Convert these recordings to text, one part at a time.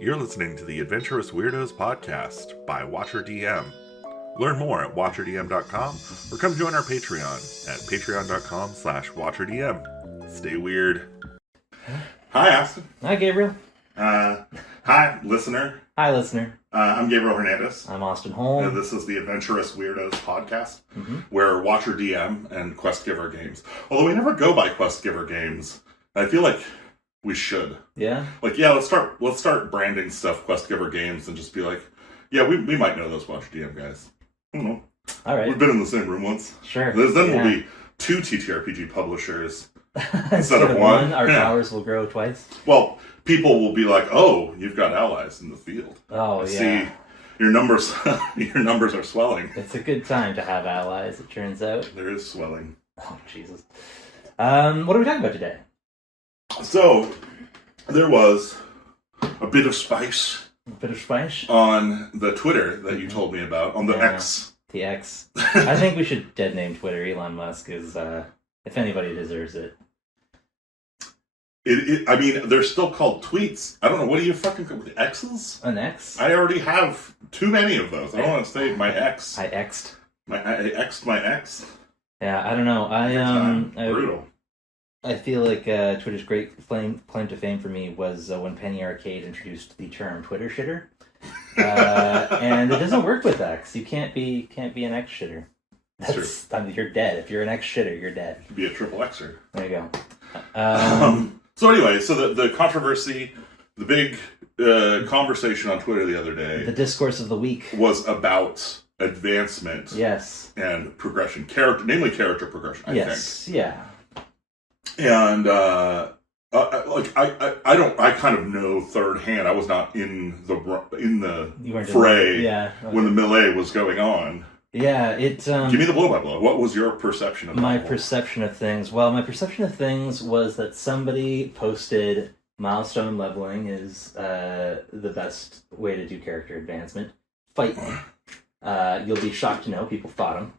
You're listening to the Adventurous Weirdos podcast by Watcher DM. Learn more at watcherdm.com or come join our Patreon at patreon.com/watcherdm. Stay weird. Hi, Austin. Hi, Gabriel. Hi, listener. Hi, listener. I'm Gabriel Hernandez. I'm Austin Holm. And this is the Adventurous Weirdos podcast, where Watcher DM and Quest Giver games. Although we never go by Quest Giver games, I feel like we should. Yeah? Let's start branding stuff Quest Giver games and just be like, yeah, we might know those Watcher DM guys. I don't know. All right. We've been in the same room once. Sure. Then we'll be two TTRPG publishers instead of one. Our powers will grow twice. Well, people will be like, oh, you've got allies in the field. Oh, See, your numbers are swelling. It's a good time to have allies, it turns out. There is swelling. Oh, Jesus. What are we talking about today? So, there was a bit of spice. A bit of spice? On the Twitter that you told me about, on the X. The X. I think we should dead name Twitter. Elon Musk is, if anybody deserves it. I mean, they're still called tweets. I don't know, what do you fucking call the X's? An X? I already have too many of those. I don't want to say my X. I X'd. I X'd my X. Yeah, I don't know. Brutal. I feel like Twitter's great claim to fame for me was when Penny Arcade introduced the term Twitter shitter, and it doesn't work with X. You can't be an X shitter. That's true. You're dead. If you're an X shitter, you're dead. Be a triple Xer. There you go. So anyway, the controversy, the big conversation on Twitter the other day, the discourse of the week, was about advancement. Yes. And progression, namely character progression. I think. Yeah. And I kind of know third hand. I was not in the fray when the melee was going on. Yeah, give me the blow by blow. What was your perception of my perception of things? Well, my perception of things was that somebody posted milestone leveling is the best way to do character advancement. Fight me. You'll be shocked to know people fought him.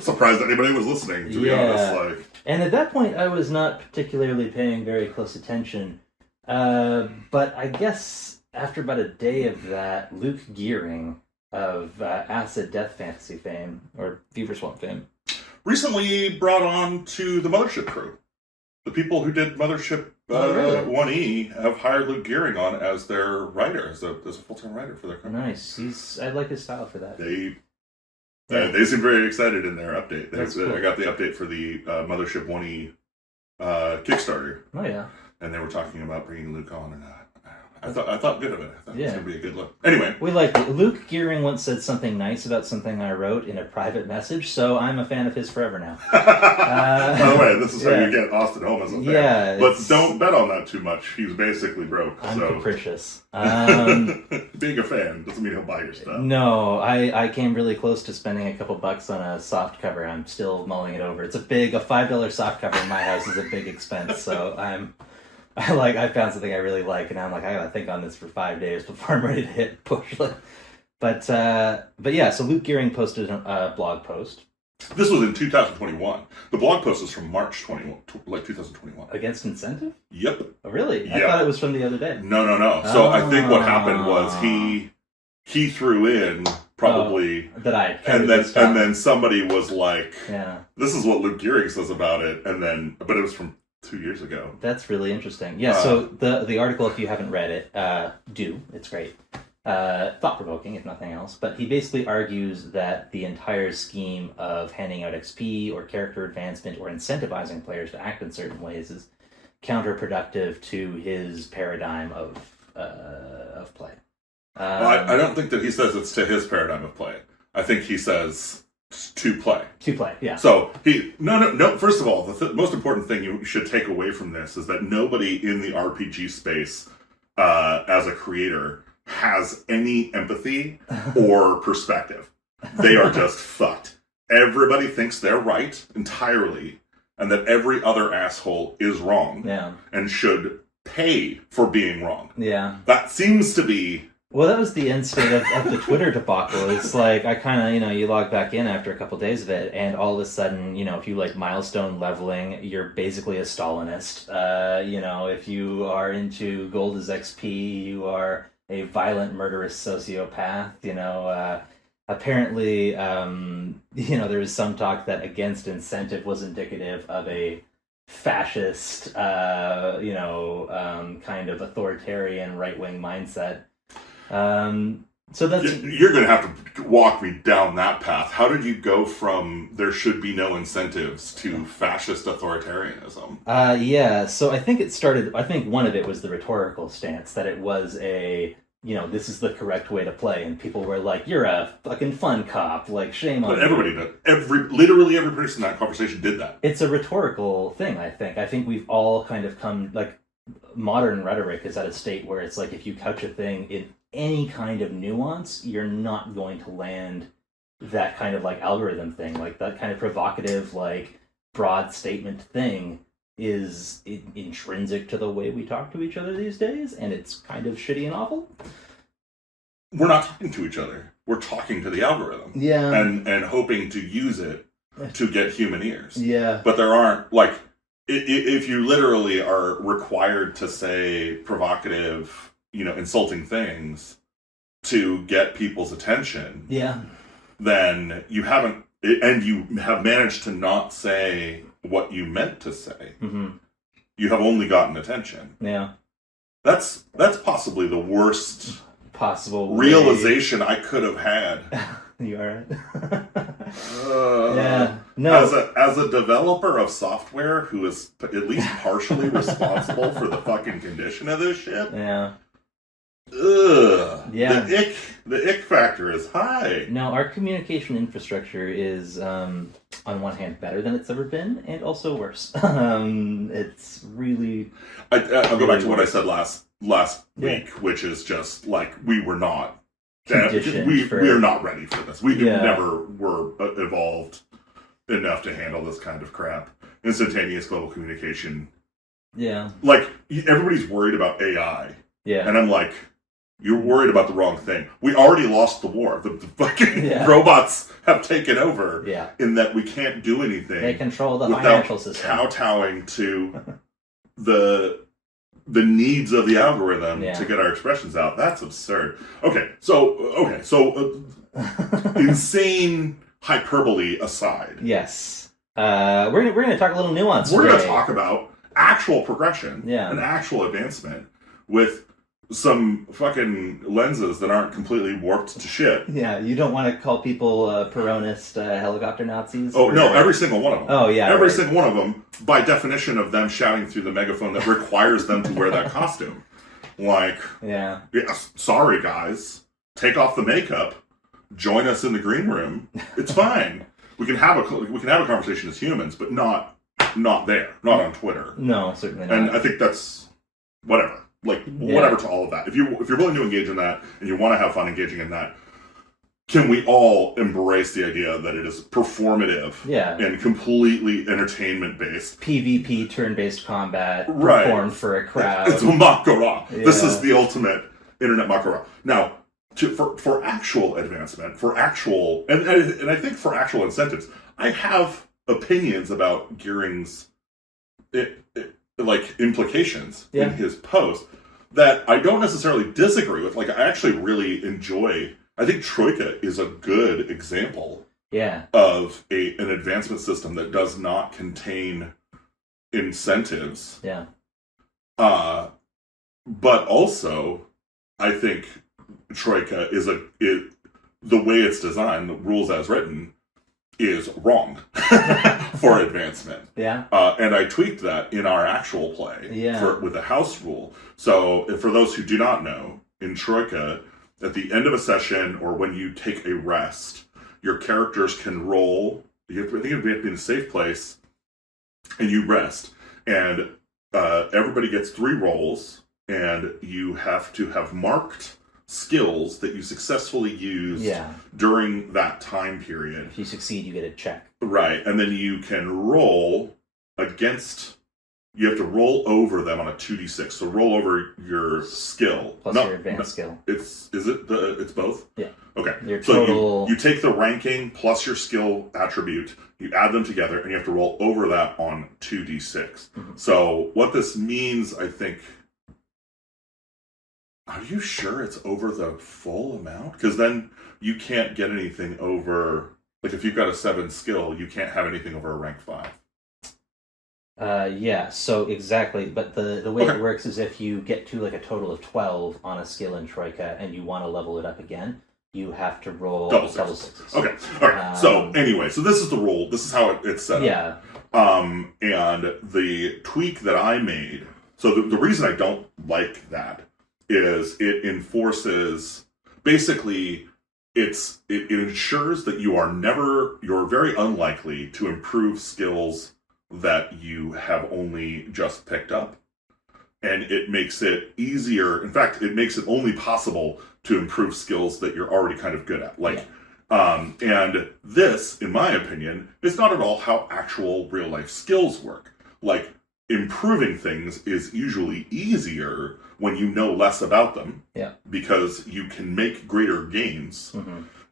Surprised anybody was listening, to be honest. And at that point, I was not particularly paying very close attention. But I guess after about a day of that, Luke Gearing of Acid Death Fantasy fame, or Fever Swamp fame, recently brought on to the Mothership crew. The people who did Mothership 1E have hired Luke Gearing on as their writer, as a full-time writer for their company. Nice. I like his style for that. They seem very excited in their update. Cool. I got the update for the Mothership 1E Kickstarter. Oh, yeah. And they were talking about bringing Luke on, and I thought good of it. I thought it was going to be a good look. Anyway. We like it. Luke Gearing once said something nice about something I wrote in a private message, so I'm a fan of his forever now. By the way, this is how you get Austin Holm as a fan. Yeah. But don't bet on that too much. He's basically broke. I'm capricious. Being a fan doesn't mean he'll buy your stuff. No, I came really close to spending a couple bucks on a soft cover. I'm still mulling it over. It's a $5 soft cover in my house is a big expense, so I found something I really like, and I'm like, I gotta think on this for 5 days before I'm ready to hit push. But yeah, so Luke Gearing posted a blog post. This was in 2021. The blog post is from March 2021. Against incentive? Yep. Oh, really? Yep. I thought it was from the other day. No. So I think what happened was he threw in probably that and then somebody was like, this is what Luke Gearing says about it, but it was from 2 years ago. That's really interesting. Yeah, so the article, if you haven't read it, do. It's great. Thought-provoking, if nothing else. But he basically argues that the entire scheme of handing out XP or character advancement or incentivizing players to act in certain ways is counterproductive to his paradigm of play. I don't think that he says it's to his paradigm of play. I think he says to play. To play, yeah. So, no. First of all, the most important thing you should take away from this is that nobody in the RPG space, as a creator, has any empathy or perspective. They are just fucked. Everybody thinks they're right entirely, and that every other asshole is wrong and should pay for being wrong. Yeah. That seems to be Well, that was the end state of the Twitter debacle. It's like, I kind of, you log back in after a couple days of it, and all of a sudden, if you like milestone leveling, you're basically a Stalinist. If you are into gold as XP, you are a violent, murderous sociopath. Apparently, there was some talk that against incentive was indicative of a fascist, kind of authoritarian right-wing mindset. So that's... You're going to have to walk me down that path. How did you go from there should be no incentives to fascist authoritarianism? So I think one of it was the rhetorical stance, that it was this is the correct way to play, and people were like, you're a fucking fun cop, like, shame on you. But everybody did. Literally every person in that conversation did that. It's a rhetorical thing, I think. I think we've all kind of come, like, modern rhetoric is at a state where it's like, if you couch a thing in any kind of nuance, you're not going to land that kind of, like, algorithm thing. Like, that kind of provocative, like, broad statement thing is intrinsic to the way we talk to each other these days, and it's kind of shitty and awful. We're not talking to each other. We're talking to the algorithm. Yeah. And hoping to use it to get human ears. Yeah. But there aren't, like, if you literally are required to say provocative, insulting things to get people's attention, yeah, then you haven't, and you have managed to not say what you meant to say. Mm-hmm. You have only gotten attention. Yeah. That's possibly the worst possible realization I could have had. You alright? Yeah. No. As a developer of software who is at least partially responsible for the fucking condition of this shit. Yeah. Ugh. Yeah. The ick factor is high. No, our communication infrastructure is, on one hand, better than it's ever been, and also worse. It's really... I'll go back to what I said last week, which is just, like, we were not... We are not ready for this. We never were evolved enough to handle this kind of crap. Instantaneous global communication. Yeah. Like, everybody's worried about AI. Yeah. And I'm like... You're worried about the wrong thing. We already lost the war. The fucking robots have taken over. Yeah. In that we can't do anything. They control the financial system. Kowtowing to the needs of the algorithm to get our expressions out. That's absurd. So insane hyperbole aside. Yes. We're gonna talk a little nuance. We're gonna talk about actual progression. Yeah. And actual advancement with some fucking lenses that aren't completely warped to shit. Yeah, you don't want to call people Peronist helicopter Nazis? Oh, no, every single one of them. Oh, yeah. Every single one of them, by definition of them shouting through the megaphone that requires them to wear that costume. Like, yeah, sorry, guys. Take off the makeup. Join us in the green room. It's fine. We can have a conversation as humans, but not there. Not on Twitter. No, certainly not. And I think that's whatever. Like, whatever to all of that. If you're willing to engage in that, and you want to have fun engaging in that, can we all embrace the idea that it is performative and completely entertainment-based? PvP, turn-based combat, performed for a crowd. It's a makara. Yeah. This is the ultimate internet makara. Now, for actual advancement, for actual... And I think for actual incentives, I have opinions about Gearing's... implications in his post that I don't necessarily disagree with. Like, I actually really enjoy. I think Troika is a good example of an advancement system that does not contain incentives. Yeah. But also, I think Troika is the way it's designed, the rules as written, is wrong for advancement. Yeah. And I tweaked that in our actual play with the house rule. So for those who do not know, in Troika, at the end of a session or when you take a rest, your characters can roll. You have to be in a safe place, and you rest. And everybody gets 3 rolls, and you have to have marked skills that you successfully used during that time period. If you succeed, you get a check. Right, and then you can roll against... You have to roll over them on a 2d6. So roll over your skill plus your advanced skill. It's both? Yeah. Okay. Your so total... you take the ranking plus your skill attribute, you add them together, and you have to roll over that on 2d6. So what this means, I think... Are you sure it's over the full amount? Because then you can't get anything over... Like, if you've got a 7 skill, you can't have anything over a rank 5. Yeah, so exactly. But the way it works is if you get to, like, a total of 12 on a skill in Troika and you want to level it up again, you have to roll double sixes. Okay, all right. So, anyway, so this is the rule. This is how it's set up. Yeah. And the tweak that I made... So, the reason I don't like that is it enforces... Basically... It ensures that you're very unlikely to improve skills that you have only just picked up. And it makes it easier. In fact, it makes it only possible to improve skills that you're already kind of good at. And this, in my opinion, is not at all how actual real life skills work. Like, improving things is usually easier when you know less about them, because you can make greater gains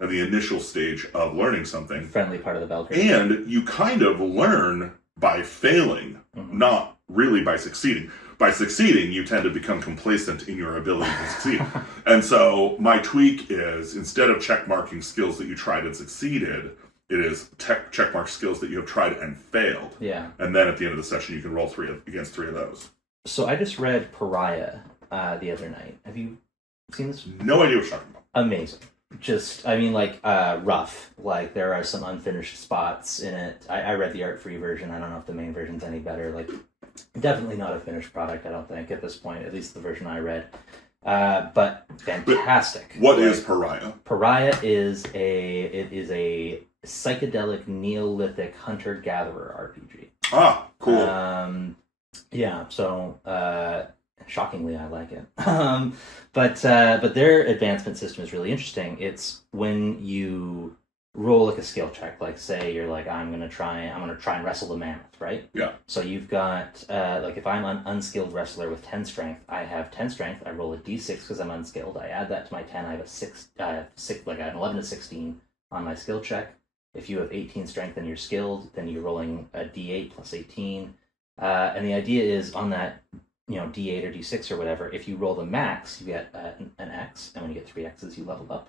at the initial stage of learning something. Friendly part of the bell curve. And you kind of learn by failing, not really by succeeding. By succeeding, you tend to become complacent in your ability to succeed. And so my tweak is, instead of checkmarking skills that you tried and succeeded, it is checkmark skills that you have tried and failed. Yeah. And then at the end of the session, you can roll against 3 of those. So I just read Pariah the other night. Have you seen this? No idea what you're talking about. Amazing. Just, I mean, like, rough. Like, there are some unfinished spots in it. I read the art-free version. I don't know if the main version's any better. Like, definitely not a finished product, I don't think, at this point. At least the version I read. But fantastic. But what is Pariah? Pariah is a psychedelic Neolithic hunter-gatherer RPG. Ah, cool. Yeah, so shockingly I like it. But their advancement system is really interesting. It's when you roll like a skill check, like say you're like, I'm gonna try and wrestle the mammoth, right? Yeah. So you've got like if I'm an unskilled wrestler with 10 strength, I have 10 strength. I roll a d6 because I'm unskilled. I add that to my 10. I have an 11 to 16 on my skill check. If you have 18 strength and you're skilled, then you're rolling a d8 plus 18. And the idea is on that, d8 or d6 or whatever, if you roll the max, you get an x, and when you get 3 x's, you level up.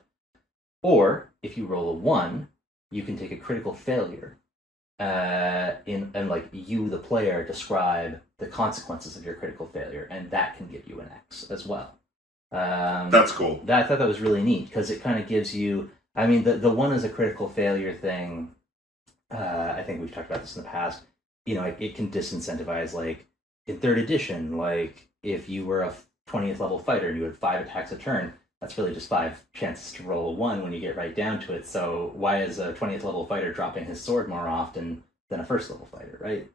Or if you roll a 1, you can take a critical failure, and like you, the player, describe the consequences of your critical failure, and that can give you an x as well. That's cool. I thought that was really neat because it kind of gives you. I mean, the 1 is a critical failure thing. I think we've talked about this in the past. It can disincentivize, like, in 3rd edition, like, if you were a 20th level fighter and you had 5 attacks a turn, that's really just 5 chances to roll a 1 when you get right down to it. So why is a 20th level fighter dropping his sword more often than a 1st level fighter, right?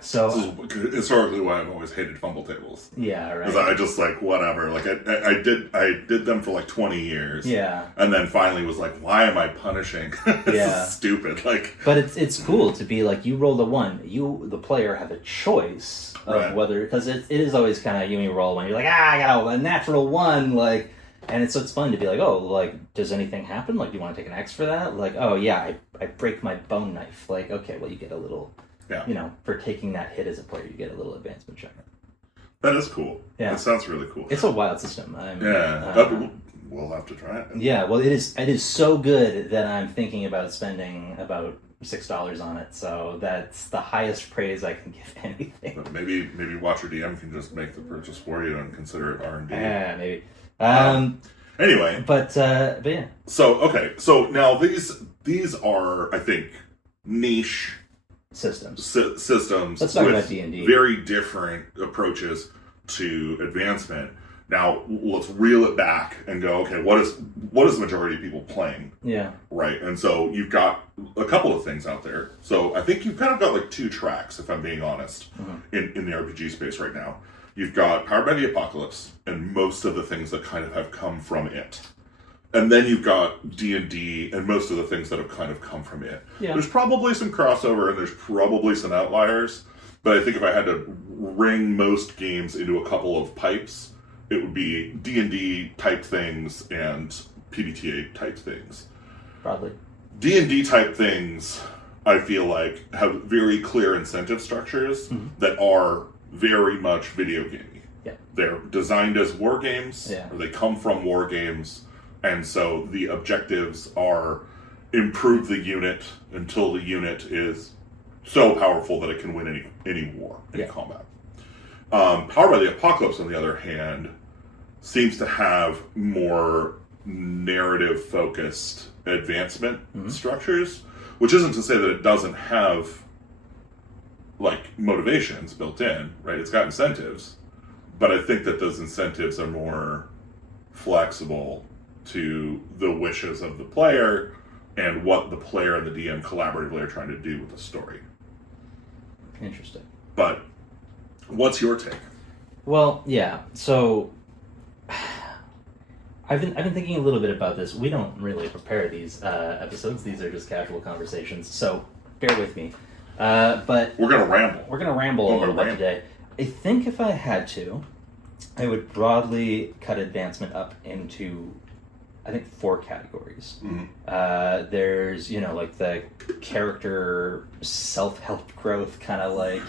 So this is historically why I've always hated fumble tables. Yeah, right. Because I just like whatever. Like I did them for like 20 years. Yeah. And then finally was like, why am I punishing? This is stupid. Like, but it's cool to be like, you rolled a 1. You, the player, have a choice of whether, because it is always kind of you roll 1. You're like, I got a natural 1, like. And it's fun to be like, oh, like, does anything happen? Like, do you want to take an X for that? Like, oh yeah, I break my bone knife. Like, okay, well, you get a little. Yeah. For taking that hit as a player, you get a little advancement check. That is cool. Yeah. That sounds really cool. It's a wild system. We'll have to try it. Yeah, well, it is so good that I'm thinking about spending about $6 on it. So that's the highest praise I can give anything. But maybe Watcher DM can just make the purchase for you and consider it R&D. Yeah, maybe. Anyway. But yeah. So now these are, I think, niche systems. Let's talk about D&D. Very different approaches to advancement. Now let's reel it back and go, okay, what is the majority of people playing? Yeah. Right. And so you've got a couple of things out there. So I think you've kind of got like 2 tracks, if I'm being honest, in the RPG space right now. You've got Powered by the Apocalypse and most of the things that kind of have come from it. And then you've got D&D and most of the things that have kind of come from it. Yeah. There's probably some crossover and there's probably some outliers. But I think if I had to ring most games into a couple of pipes, it would be D&D type things and PBTA type things. Broadly. D&D type things, I feel like, have very clear incentive structures that are very much video gamey. Yeah. They're designed as war games, or they come from war games, and so the objectives are improve the unit until the unit is so powerful that it can win any war, any combat. Powered by the Apocalypse, on the other hand, seems to have more narrative-focused advancement structures, which isn't to say that it doesn't have, like, motivations built in, right? It's got incentives, but I think that those incentives are more flexible to the wishes of the player and what the player and the DM collaboratively are trying to do with the story. Interesting. But what's your take? Well, yeah. So I've been thinking a little bit about this. We don't really prepare these episodes. These are just casual conversations. So bear with me. But we're gonna ramble. We're gonna ramble a little bit today. I think if I had to, I would broadly cut advancement up into, I think, 4 categories. There's, like the character self-help growth, kind of like,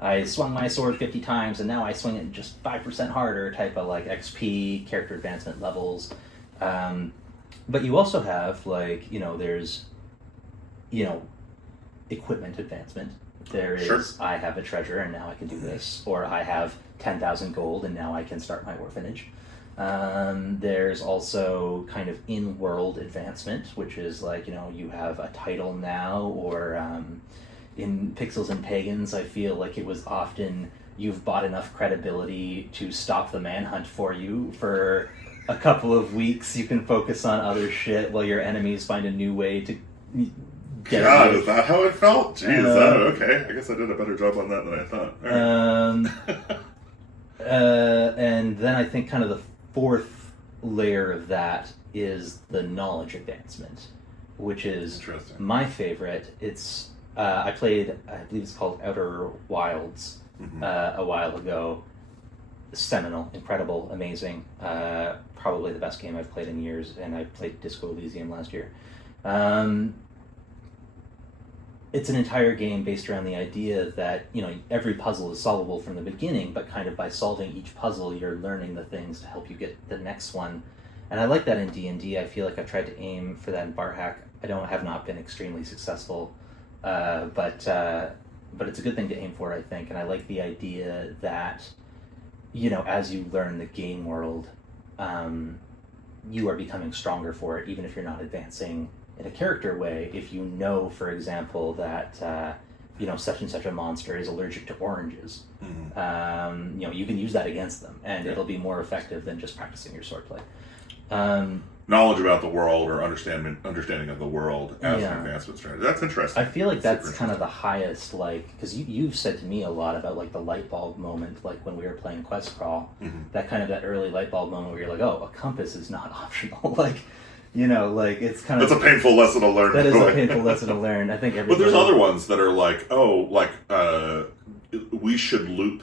I swung my sword 50 times and now I swing it just 5% harder type of like XP, character advancement levels. But you also have like, there's, equipment advancement. There is, I have a treasure and now I can do this. Or I have 10,000 gold and now I can start my orphanage. There's also kind of in-world advancement, which is like, you have a title now, or in Pixels and Pagans, I feel like it was often you've bought enough credibility to stop the manhunt for you for a couple of weeks. You can focus on other shit while your enemies find a new way to get God, is that how it felt? Jeez, okay. I guess I did a better job on that than I thought. Right. And then I think kind of the 4th layer of that is the knowledge advancement, which is my favorite. It's I played, I believe it's called Outer Wilds a while ago. Seminal, incredible, amazing. Probably the best game I've played in years, and I played Disco Elysium last year. It's an entire game based around the idea that, every puzzle is solvable from the beginning, but kind of by solving each puzzle, you're learning the things to help you get the next one. And I like that in D&D. I feel like I've tried to aim for that in Barhack. I have not been extremely successful, but it's a good thing to aim for, I think. And I like the idea that, as you learn the game world, you are becoming stronger for it, even if you're not advancing in a character way. If you know, for example, that such and such a monster is allergic to oranges, you can use that against them, and it'll be more effective than just practicing your swordplay. Knowledge about the world, or understanding of the world as an advancement strategy. That's interesting. I feel like that's kind of the highest, because you've said to me a lot about like the light bulb moment, like when we were playing Quest Crawl, that early light bulb moment where you're like, oh, a compass is not optional. It's kind of... That's a painful lesson to learn. That is a painful lesson to learn. I think everybody... But there's other ones that are like, we should loop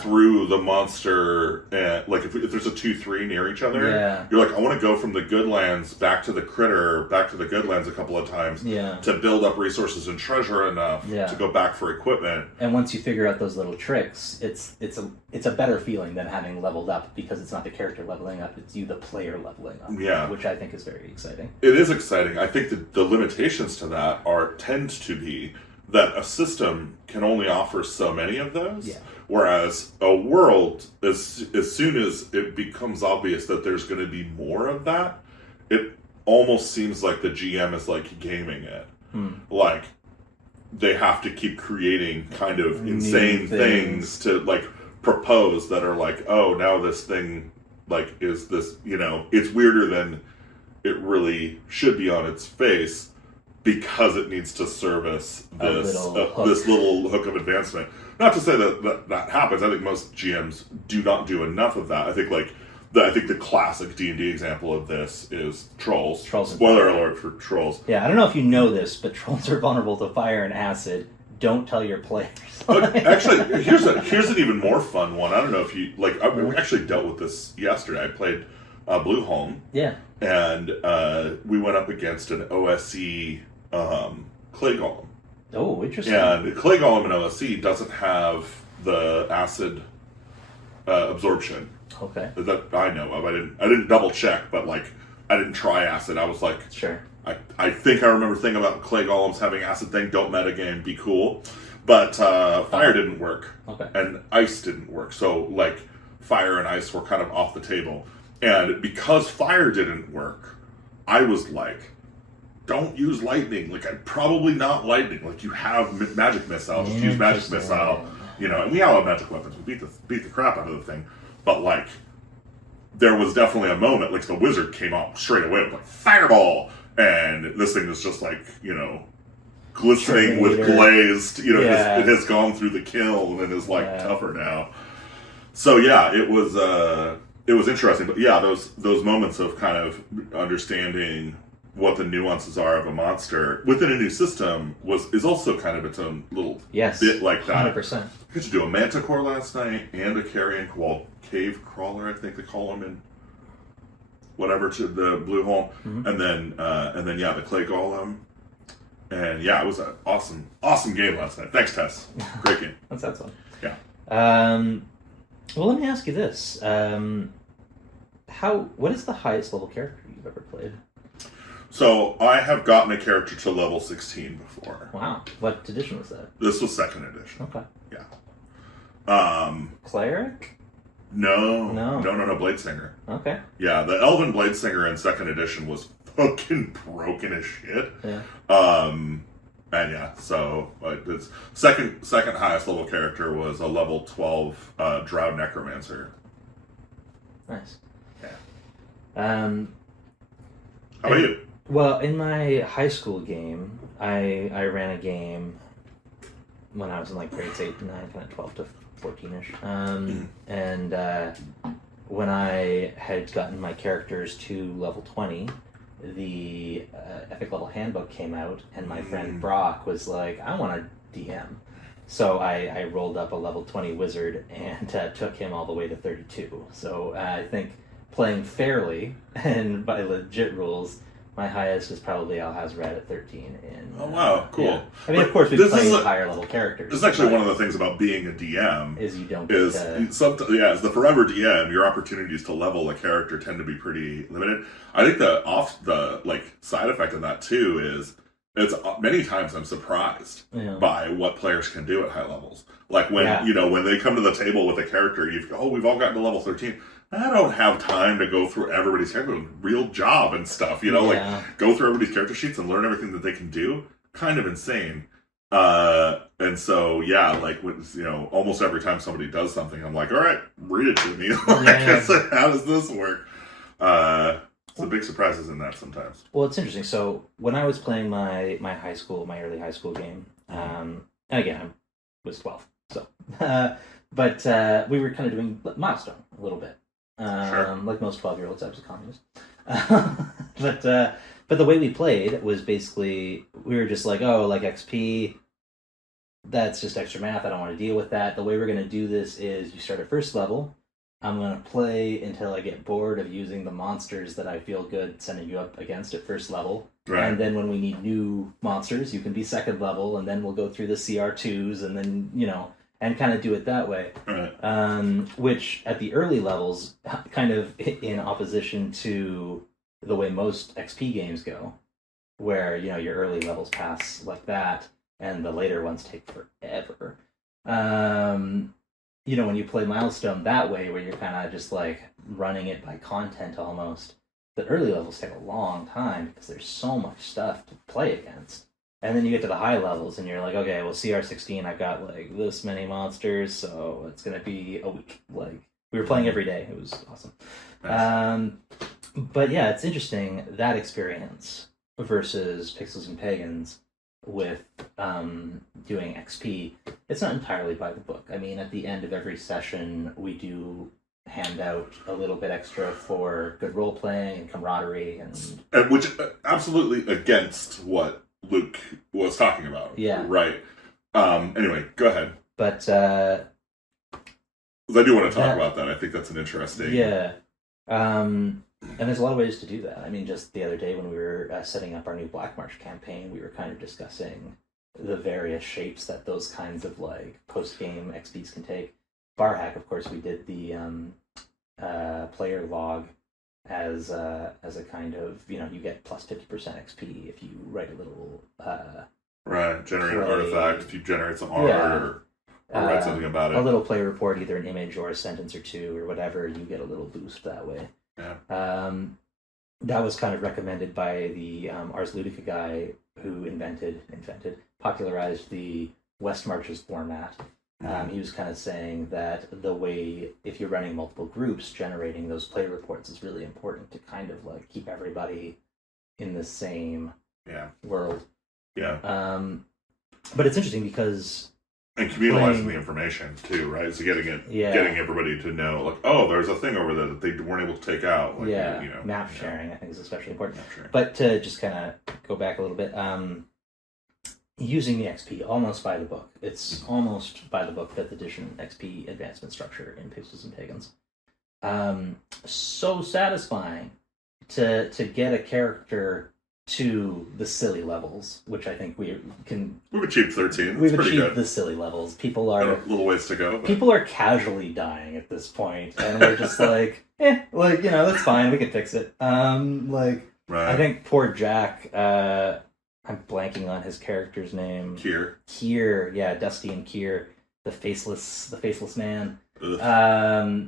through the monster, like if there's a 2-3 near each other, you're like, I want to go from the good lands back to the critter, back to the good lands a couple of times to build up resources and treasure enough to go back for equipment. And once you figure out those little tricks, it's a better feeling than having leveled up, because it's not the character leveling up, it's you, the player, leveling up, which I think is very exciting. It is exciting. I think the limitations to that tend to be that a system can only offer so many of those. Whereas a world, as soon as it becomes obvious that there's going to be more of that, it almost seems like the GM is like gaming it. Like they have to keep creating kind of insane things to like propose that are like, oh, now this thing like is this, it's weirder than it really should be on its face, because it needs to service this little hook of advancement. Not to say that happens. I think most GMs do not do enough of that. I think the classic D&D example of this is Trolls. Spoiler alert for Trolls. Yeah, I don't know if you know this, but Trolls are vulnerable to fire and acid don't tell your players. But actually, here's an even more fun one. I don't know if you like. I actually dealt with this yesterday. I played Blue Holm. Yeah. And we went up against an OSE clay golem. Oh, interesting. And clay golem in OSE doesn't have the acid absorption. Okay. That I know of. I didn't double check, but like I didn't try acid. I was like, sure. I think I remember thinking about clay golems having acid thing. Don't metagame, be cool. But fire didn't work. Okay. And ice didn't work. So like fire and ice were kind of off the table. And because fire didn't work, I was like, don't use lightning. Like, I'm probably not lightning. Like, you have magic missile. Just use magic missile. You know, and we all have magic weapons. We beat the crap out of the thing. But, like, there was definitely a moment, like, the wizard came out straight away with, like, fireball! And this thing is just, like, you know, glistening with glazed. You know, it has gone through the kiln and is, like, tougher now. So, yeah, it was interesting, but yeah, those moments of kind of understanding what the nuances are of a monster within a new system is also kind of its own little bit like that. 100%. I got to do a Manticore last night and a carrion cave crawler, I think they call them in whatever, to the Blue Holm, and then yeah, the clay golem, and yeah, it was an awesome game last night. Thanks, Tess. Great game. That sounds fun. Yeah. Well, let me ask you this. What is the highest level character you've ever played? So, I have gotten a character to level 16 before. Wow. What edition was that? This was 2nd edition. Okay. Yeah. Cleric? No. Bladesinger. Okay. Yeah, the Elven Bladesinger in 2nd edition was fucking broken as shit. Yeah. And yeah, so it's second highest level character was a level 12 Drow Necromancer. Nice. Yeah. How about you? Well, in my high school game, I ran a game when I was in like grades 8 and 9, kind of 12 to 14-ish. And when I had gotten my characters to level 20, the Epic Level Handbook came out, and my friend Brock was like, I want to DM. So I rolled up a level 20 wizard and took him all the way to 32. So I think playing fairly and by legit rules, my highest is probably Alhazred at 13. Oh, wow, cool. Yeah. I mean, of course, we play higher level characters. This is actually one of the things about being a DM. Is you don't as the forever DM, your opportunities to level a character tend to be pretty limited. I think the side effect of that too is it's many times I'm surprised by what players can do at high levels. Like when when they come to the table with a character, we've all gotten to level 13. I don't have time to go through everybody's character, real job and stuff, like go through everybody's character sheets and learn everything that they can do. Kind of insane. And so, almost every time somebody does something, I'm like, all right, read it to me. How does this work? So big surprises in that sometimes. Well, it's interesting. So when I was playing my early high school game, and again, I was 12, so, but we were kind of doing Milestone a little bit. Like most 12-year-olds, I was a communist. But the way we played was basically, we were just like, XP, that's just extra math, I don't want to deal with that. The way we're going to do this is you start at first level, I'm going to play until I get bored of using the monsters that I feel good sending you up against at first level. Right. And then when we need new monsters, you can be second level, and then we'll go through the CR2s, and then, and kind of do it that way. Right. Which at the early levels, kind of in opposition to the way most XP games go, where, your early levels pass like that, and the later ones take forever. When you play Milestone that way, where you're kind of just like running it by content almost, the early levels take a long time because there's so much stuff to play against. And then you get to the high levels and you're like, okay, well, CR16, I've got like this many monsters, so it's going to be a week. Like, we were playing every day. It was awesome. Nice. But yeah, it's interesting, that experience versus Pixels and Pagans with doing XP. It's not entirely by the book. I mean, at the end of every session, we do hand out a little bit extra for good role playing and camaraderie, and which absolutely against what Luke was talking about. Yeah. Right. Anyway, go ahead. But 'Cause I do want to talk about that. I think that's an interesting. Yeah. And there's a lot of ways to do that. I mean, just the other day when we were setting up our new Black March campaign, we were kind of discussing the various shapes that those kinds of like post-game XPs can take. Barhack, of course, we did the player log as a kind of, you get plus 50% XP if you write a little right, generate an artifact if you generate some art or write something about it. A little player report, either an image or a sentence or two or whatever, you get a little boost that way. Yeah. That was kind of recommended by the Ars Ludica guy who popularized the West Marches format. He was kind of saying that the way, if you're running multiple groups, generating those player reports is really important to kind of like keep everybody in the same world. Yeah. But it's interesting because... And communalizing the information too, right? So getting everybody to know, like, oh, there's a thing over there that they weren't able to take out. Like, map sharing, I think, is especially important. But to just kind of go back a little bit, using the XP almost by the book. It's almost by the book, 5th edition XP advancement structure in Pixies and Pagans. So satisfying to get a character to the silly levels, which I think we've achieved 13. We've achieved the silly levels. People are a little ways to go. But... People are casually dying at this point, and we're just like, that's fine. We can fix it. Right. I think poor Jack. I'm blanking on his character's name. Kier, yeah, Dusty and Kier, the faceless man. I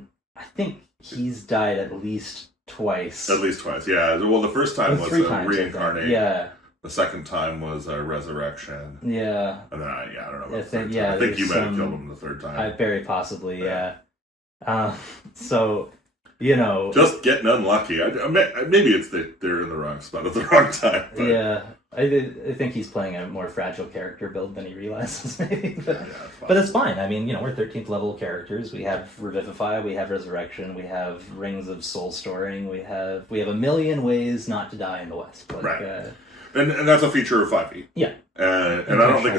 think he's died at least twice. Yeah. Well, the first time was a reincarnate. Yeah. The second time was a resurrection. Yeah. And then I don't know. I think you might have killed him the third time. Very possibly, yeah. So, just getting unlucky. Maybe it's that they're in the wrong spot at the wrong time. But... Yeah. I think he's playing a more fragile character build than he realizes, maybe. But it's fine. I mean, we're 13th level characters. We have Revivify, we have Resurrection, we have Rings of Soul Storing, we have a million ways not to die in the West. Right. And that's a feature of 5e. Yeah. And I don't think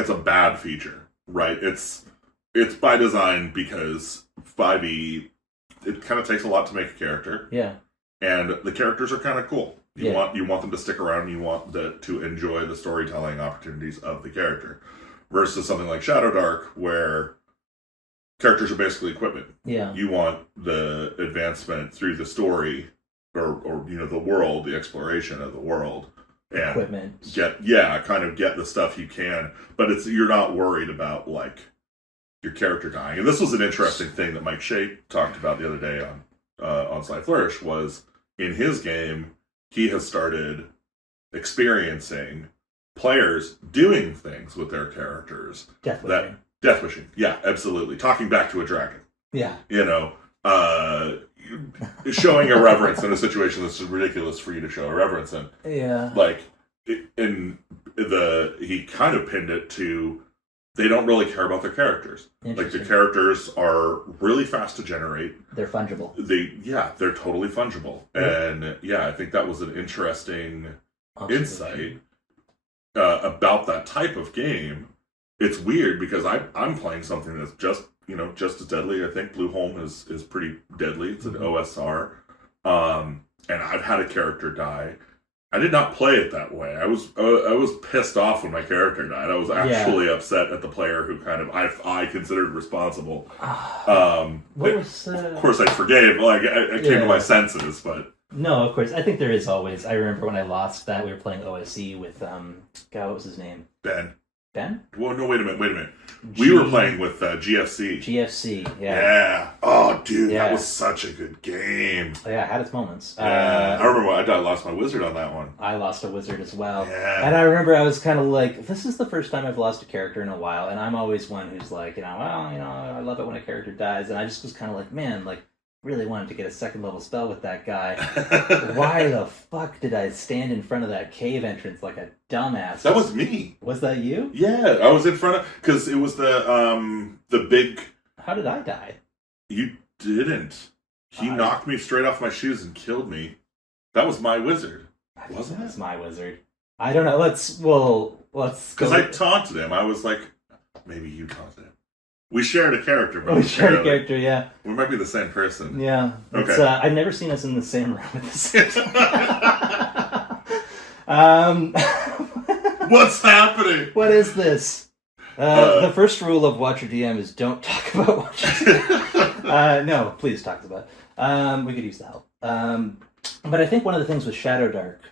it's a bad feature. Right. It's by design because 5e, it kind of takes a lot to make a character. Yeah. And the characters are kind of cool. You want them to stick around. You want to enjoy the storytelling opportunities of the character, versus something like Shadow Dark, where characters are basically equipment. Yeah, you want the advancement through the story, or the world, the exploration of the world, and equipment. Get the stuff you can, but you're not worried about like your character dying. And this was an interesting thing that Mike Shea talked about the other day on Sly Flourish, was in his game. He has started experiencing players doing things with their characters. Death wishing. Yeah, absolutely. Talking back to a dragon. Yeah. Showing irreverence in a situation that's ridiculous for you to show irreverence in. Yeah. Like, he kind of pinned it to, they don't really care about their characters. Like, the characters are really fast to generate. They're fungible. They're totally fungible. Yeah. And I think that was an interesting insight about that type of game. It's weird because I'm playing something that's just as deadly. I think Blue Holm is pretty deadly. It's an OSR. And I've had a character die. I did not play it that way. I was pissed off when my character died. I was actually upset at the player who kind of I considered responsible. Of course, I forgave. Like I came to my senses, but no, of course. I think there is always. I remember when I lost that we were playing OSE with what was his name? Ben. Well, no, wait a minute. We were playing with GFC. GFC, yeah. Yeah. Oh, dude, that was such a good game. Yeah, it had its moments. Yeah. I remember I lost my wizard on that one. I lost a wizard as well. Yeah. And I remember I was kind of like, this is the first time I've lost a character in a while, and I'm always one who's like, I love it when a character dies, and I just was kind of like, man, like, really wanted to get a second level spell with that guy. Why the fuck did I stand in front of that cave entrance like a dumbass? That was me. Was that you? Yeah, I was in front of, because it was the big. How did I die? You didn't. He knocked me straight off my shoes and killed me. That was my wizard. Wasn't it? That was my wizard. I don't know. let's Because go. I taunted him. I was like, maybe you taunted him. We shared a character. We shared a character, yeah. We might be the same person. Yeah. Okay. I've never seen us in the same room at the same time. What's happening? What is this? The first rule of Watch Your DM is don't talk about Watch Your DM. No, please talk about it. We could use the help. But I think one of the things with Shadow Dark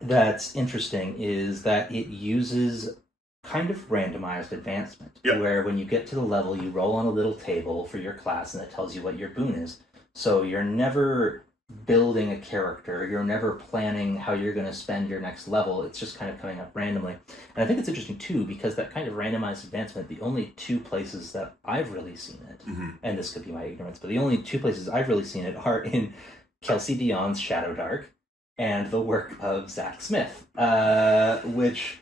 that's interesting is that it uses kind of randomized advancement, where when you get to the level, you roll on a little table for your class, and it tells you what your boon is. So you're never building a character, you're never planning how you're going to spend your next level. It's just kind of coming up randomly. And I think it's interesting too, because that kind of randomized advancement, the only two places that I've really seen it, and this could be my ignorance, but the only two places I've really seen it are in Kelsey Dion's Shadow Dark and the work of Zach Smith, which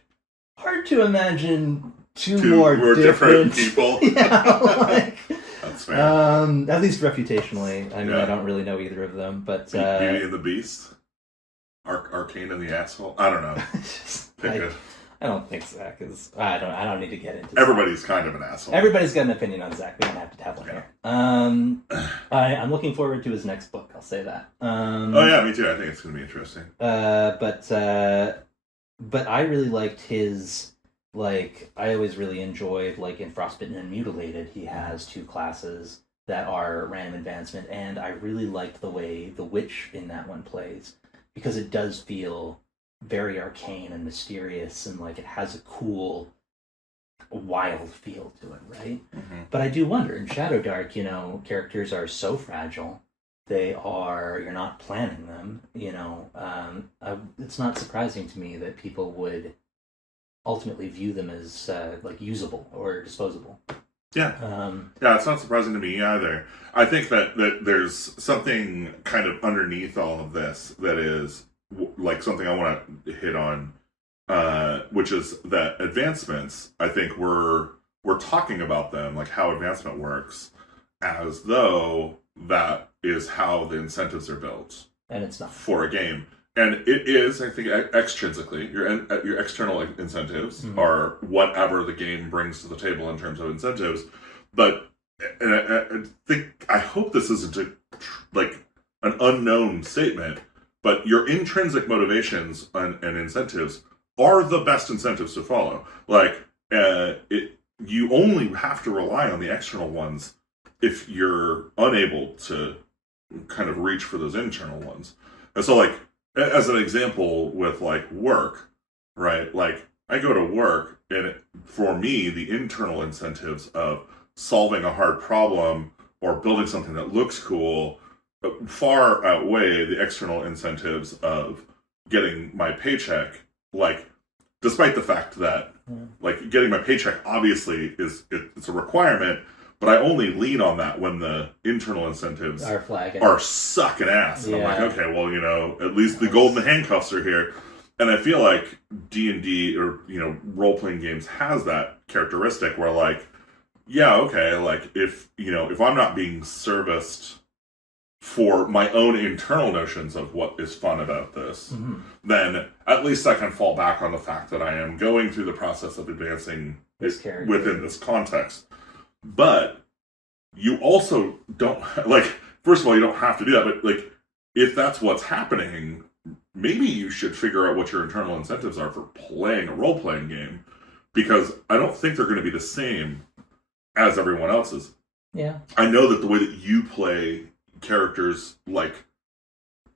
hard to imagine two more different people. That's fair. At least reputationally. I mean, I don't really know either of them, but Beauty and the Beast, Arcane and the Asshole. I don't know. Pick it. I don't think Zach is. I don't need to get into. Everybody's kind of an asshole. Everybody's got an opinion on Zach. We don't have to have one here. I'm looking forward to his next book. I'll say that. Oh yeah, me too. I think it's going to be interesting. But I really liked his, like, I always really enjoyed, like, in Frostbitten and Mutilated, he has two classes that are random advancement, and I really liked the way the witch in that one plays, because it does feel very arcane and mysterious, and, like, it has a cool, wild feel to it, right? But I do wonder, in Shadow Dark, characters are so fragile. You're not planning them, it's not surprising to me that people would ultimately view them as, like, usable or disposable. Yeah. It's not surprising to me either. I think that there's something kind of underneath all of this that is, like, something I want to hit on, which is that advancements, I think we're talking about them, like how advancement works, as though that is how the incentives are built. And it's not. For a game. And it is, I think, extrinsically. Your external incentives are whatever the game brings to the table in terms of incentives. But I hope this isn't an unknown statement, but your intrinsic motivations and incentives are the best incentives to follow. Like, you only have to rely on the external ones if you're unable to kind of reach for those internal ones. And so, like, as an example with, like, work, right? Like, I go to work, and for me, the internal incentives of solving a hard problem or building something that looks cool far outweigh the external incentives of getting my paycheck. Like, despite the fact that, like, getting my paycheck obviously it's a requirement, but I only lean on that when the internal incentives are sucking ass. And I'm like, okay, well, at least the golden handcuffs are here. And I feel like D&D or, role-playing games has that characteristic where, like, yeah, okay, like, if I'm not being serviced for my own internal notions of what is fun about this, then at least I can fall back on the fact that I am going through the process of advancing within this context. But you also don't, like, first of all, you don't have to do that, but, like, if that's what's happening, maybe you should figure out what your internal incentives are for playing a role-playing game, because I don't think they're going to be the same as everyone else's. Yeah. I know that the way that you play characters, like,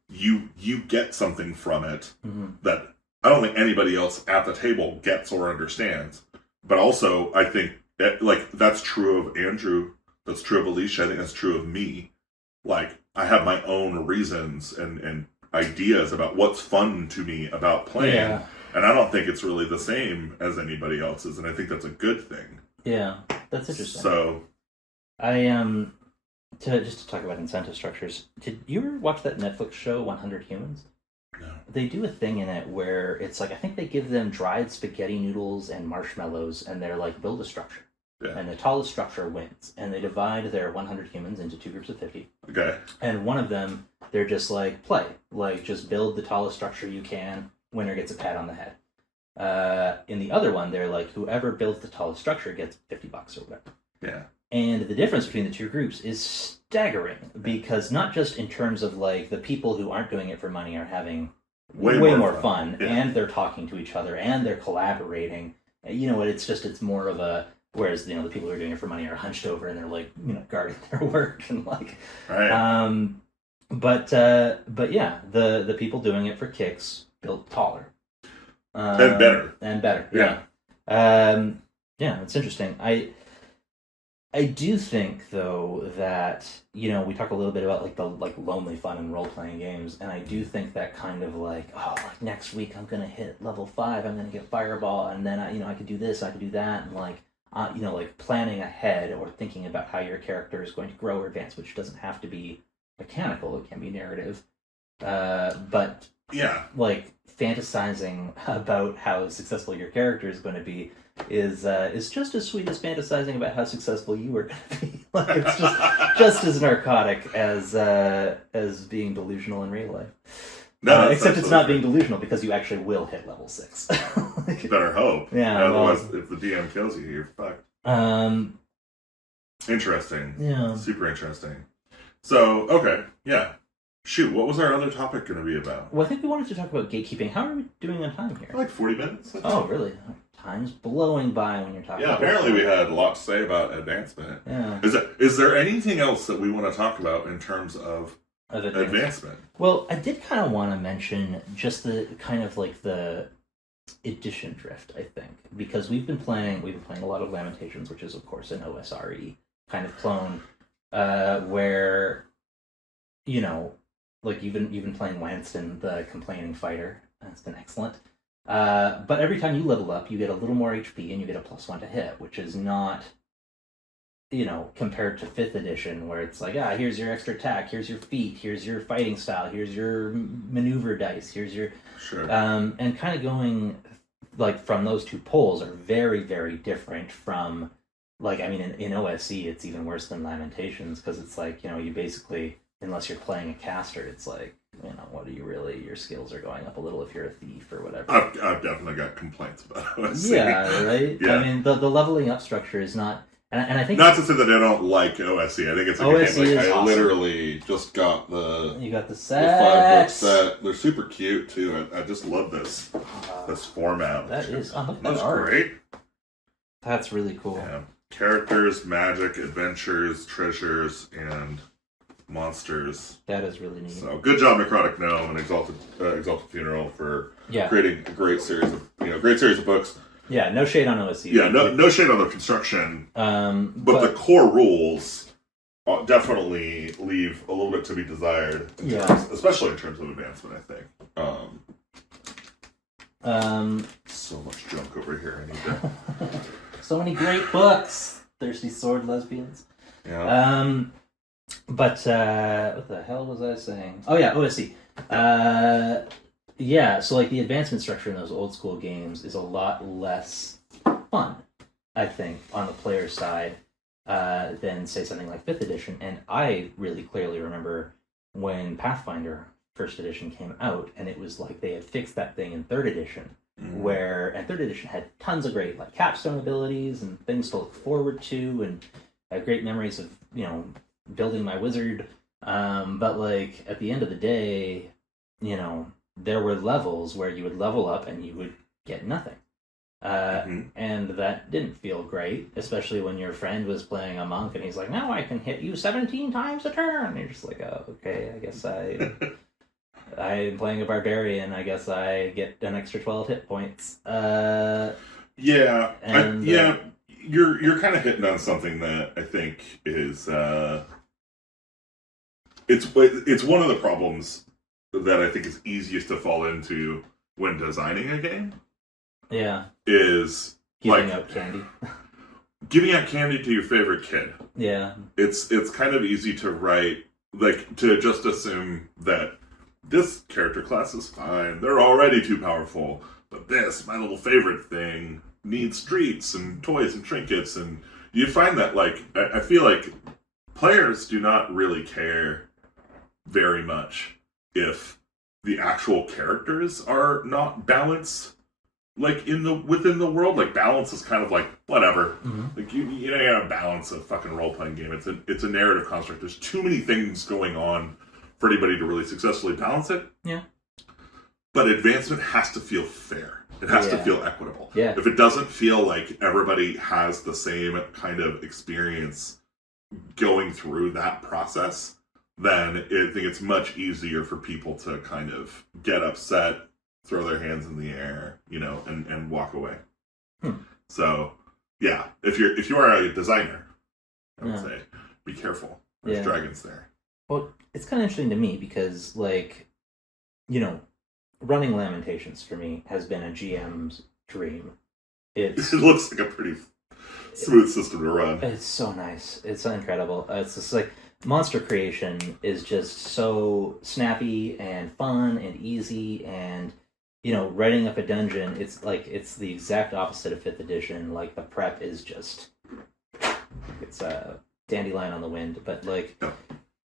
you get something from it that I don't think anybody else at the table gets or understands. But also, I think like, that's true of Andrew, that's true of Alicia, I think that's true of me. Like, I have my own reasons and ideas about what's fun to me about playing, and I don't think it's really the same as anybody else's, and I think that's a good thing. Yeah, that's interesting. So, just to talk about incentive structures, did you ever watch that Netflix show, 100 Humans? No. They do a thing in it where it's like, I think they give them dried spaghetti noodles and marshmallows, and they're like, build a structure. Yeah. And the tallest structure wins. And they divide their 100 humans into two groups of 50. Okay. And one of them, they're just like, play. Like, just build the tallest structure you can. Winner gets a pat on the head. In the other one, they're like, whoever builds the tallest structure gets $50 or whatever. Yeah. And the difference between the two groups is staggering, because not just in terms of like the people who aren't doing it for money are having way more fun, and they're talking to each other, and they're collaborating. It's more of a, whereas, the people who are doing it for money are hunched over and they're like, guarding their work and like, right. But yeah, the people doing it for kicks built taller. And better. Yeah. Yeah, it's interesting. I do think, though, that, we talk a little bit about, like, the, like, lonely fun in role-playing games, and I do think that kind of, like, next week I'm going to hit level 5, I'm going to get Fireball, and then, I could do this, I could do that, and, like, like, planning ahead or thinking about how your character is going to grow or advance, which doesn't have to be mechanical, it can be narrative, but, yeah, like, fantasizing about how successful your character is going to be is just as sweet as fantasizing about how successful you are going to be. Like, it's just as narcotic as being delusional in real life. No, except it's not being delusional, because you actually will hit level 6. You better hope. Yeah. Otherwise, if the DM kills you, you're fucked. Interesting. Yeah. Super interesting. So, okay, yeah. Shoot, what was our other topic going to be about? Well, I think we wanted to talk about gatekeeping. How are we doing on time here? Like 40 minutes. Oh, really? Time's blowing by when you're talking. Yeah, apparently we had a lot to say about advancement. Yeah. Is there anything else that we want to talk about in terms of advancement? Well, I did kind of want to mention just the kind of like the edition drift, I think, because we've been playing a lot of Lamentations, which is of course an OSRE kind of clone, where like you've been playing Lanston, the complaining fighter. That's been excellent. But every time you level up, you get a little more HP and you get a +1 to hit, which is not, compared to 5th edition, where it's like, here's your extra attack, here's your feat, here's your fighting style, here's your maneuver dice, here's your... Sure. And kind of going, like, from those two poles are very, very different from, like, I mean, in OSE, it's even worse than Lamentations, because it's like, you basically, unless you're playing a caster, it's like, what are you really? Your skills are going up a little if you're a thief or whatever. I've definitely got complaints about OSE. Yeah, right? Yeah. I mean, the leveling up structure is not... And I think... Not to say that I don't like OSE. I think it's a OSE game. is I awesome. Literally just got the... You got the set. The 5-book set. They're super cute, too. I just love this format. That is... Oh, look at that That's art. great. That's really cool. Yeah. Characters, magic, adventures, treasures, and monsters. That is really neat. So good job, Necrotic Gnome and Exalted Funeral for creating a great series of books. Yeah, no shade on OSE. Yeah, no shade on the construction. But the core rules definitely leave a little bit to be desired. Especially in terms of advancement, I think. So much junk over here. I need to. So many great books. Thirsty sword lesbians. Yeah. But what the hell was I saying? Oh yeah, OSE. Yeah, so like the advancement structure in those old school games is a lot less fun, I think, on the player side than say something like 5th edition. And I really clearly remember when Pathfinder 1st edition came out, and it was like they had fixed that thing in 3rd edition. And 3rd edition had tons of great like capstone abilities and things to look forward to, and I have great memories of building my wizard. But like at the end of the day, there were levels where you would level up and you would get nothing. And that didn't feel great, especially when your friend was playing a monk and he's like, now I can hit you 17 times a turn. And you're just like, oh, okay, I guess I'm playing a barbarian. I guess I get an extra 12 hit points. You're kind of hitting on something that I think is it's one of the problems that I think is easiest to fall into when designing a game. Yeah. Is giving out candy. Giving out candy to your favorite kid. Yeah. It's kind of easy to write, like, to just assume that this character class is fine. They're already too powerful. But this, my little favorite thing, needs treats and toys and trinkets. And you find that, like, I feel like players do not really care very much if the actual characters are not balanced like within the world, like balance is kind of like whatever. Mm-hmm. Like you know, you gotta balance a fucking role playing game. It's a narrative construct. There's too many things going on for anybody to really successfully balance it. Yeah. But advancement has to feel fair. It has to feel equitable. Yeah. If it doesn't feel like everybody has the same kind of experience going through that process, then I think it's much easier for people to kind of get upset, throw their hands in the air, you know, and walk away. So, yeah, if you are a designer, I would say be careful. There's dragons there. Well, it's kind of interesting to me because, like, you know, running Lamentations for me has been a GM's dream. It looks like a pretty smooth system to run. It's so nice. It's so incredible. It's just like monster creation is just so snappy and fun and easy, and you know, writing up a dungeon, it's the exact opposite of 5th edition. Like the prep is just it's a dandelion on the wind, but like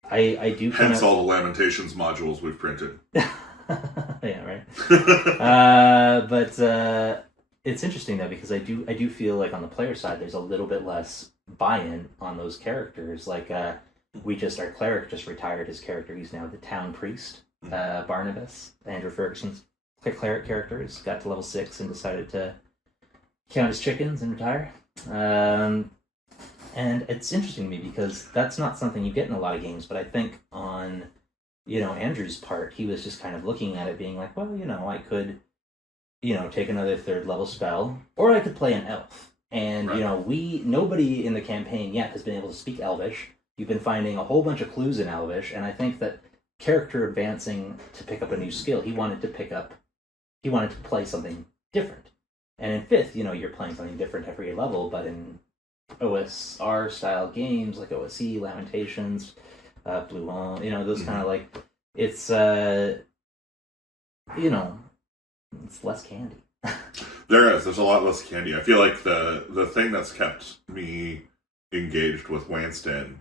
I do kind hence all the Lamentations modules we've printed. Yeah, right. But it's interesting though because I do feel like on the player side there's a little bit less buy-in on those characters. Like our cleric just retired his character. He's now the town priest. Barnabas, Andrew Ferguson's cleric character, has got to level 6 and decided to count his chickens and retire. And it's interesting to me because that's not something you get in a lot of games. But I think on Andrew's part, he was just kind of looking at it being like, well, I could, take another 3rd level spell, or I could play an elf. And, right. Nobody in the campaign yet has been able to speak Elvish. You've been finding a whole bunch of clues in Elvish, and I think that character advancing to pick up a new skill, he wanted to play something different. And in 5th, you're playing something different every level, but in OSR style games like OSE, Lamentations, Blue Holm, those kind of like, it's less candy. There's a lot less candy. I feel like the thing that's kept me engaged with Wanston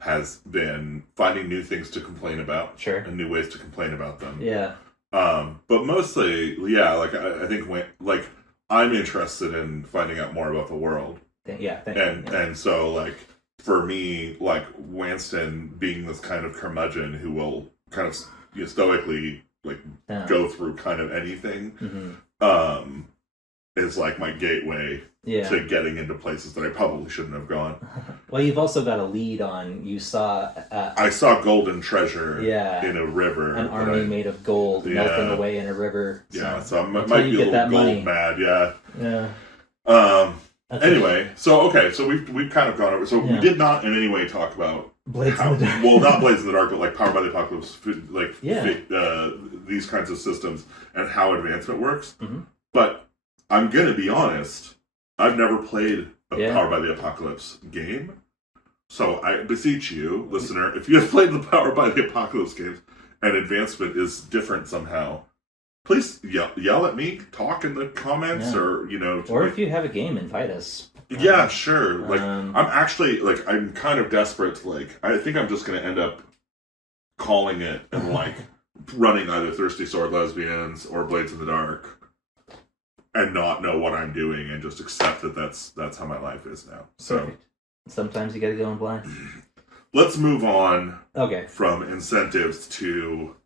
has been finding new things to complain about, sure, and new ways to complain about them. Yeah. But mostly, yeah, like I think like I'm interested in finding out more about the world. Yeah. And so like for me, like Wanston being this kind of curmudgeon who will kind of stoically like go through kind of anything, is like my gateway to getting into places that I probably shouldn't have gone. Well, you've also got a lead on. You saw. I saw golden treasure. In a river. An army made of gold melting away in a river. So I might be a little gold money. Mad. Yeah. Anyway, so we've kind of gone over. So we did not in any way talk about Blades in the Dark. Well, not Blades in the Dark, but like Powered by the Apocalypse, like these kinds of systems and how advancement works. But I'm gonna be honest, I've never played a Powered by the Apocalypse game. So I beseech you, listener, if you have played the Powered by the Apocalypse games and advancement is different somehow, please yell at me, talk in the comments, or or if you have a game, invite us. Yeah, sure. Like I'm kind of desperate to I think I'm just gonna end up calling it and running either Thirsty Sword Lesbians or Blades in the Dark and not know what I'm doing and just accept that that's how my life is now. So perfect. Sometimes you gotta go in blind. Let's move on from incentives to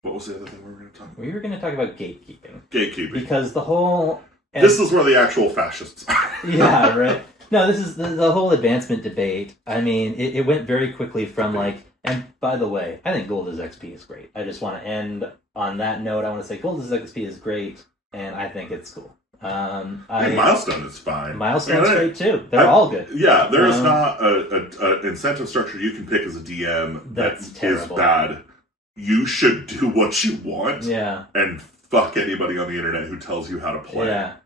what was the other thing we were going to talk about? We were going to talk about gatekeeping. Gatekeeping. Because the whole... This is where the actual fascists are. Yeah, right. No, this is the whole advancement debate. I mean, it went very quickly from and by the way, I think Gold as XP is great. I just want to end on that note. I want to say Gold as XP is great, and I think it's cool. Milestone is fine. Milestone's great too. They're all good. Yeah, there is not a incentive structure you can pick as a DM that's terrible. Is bad. You should do what you want. Yeah. And fuck anybody on the internet who tells you how to play. Yeah.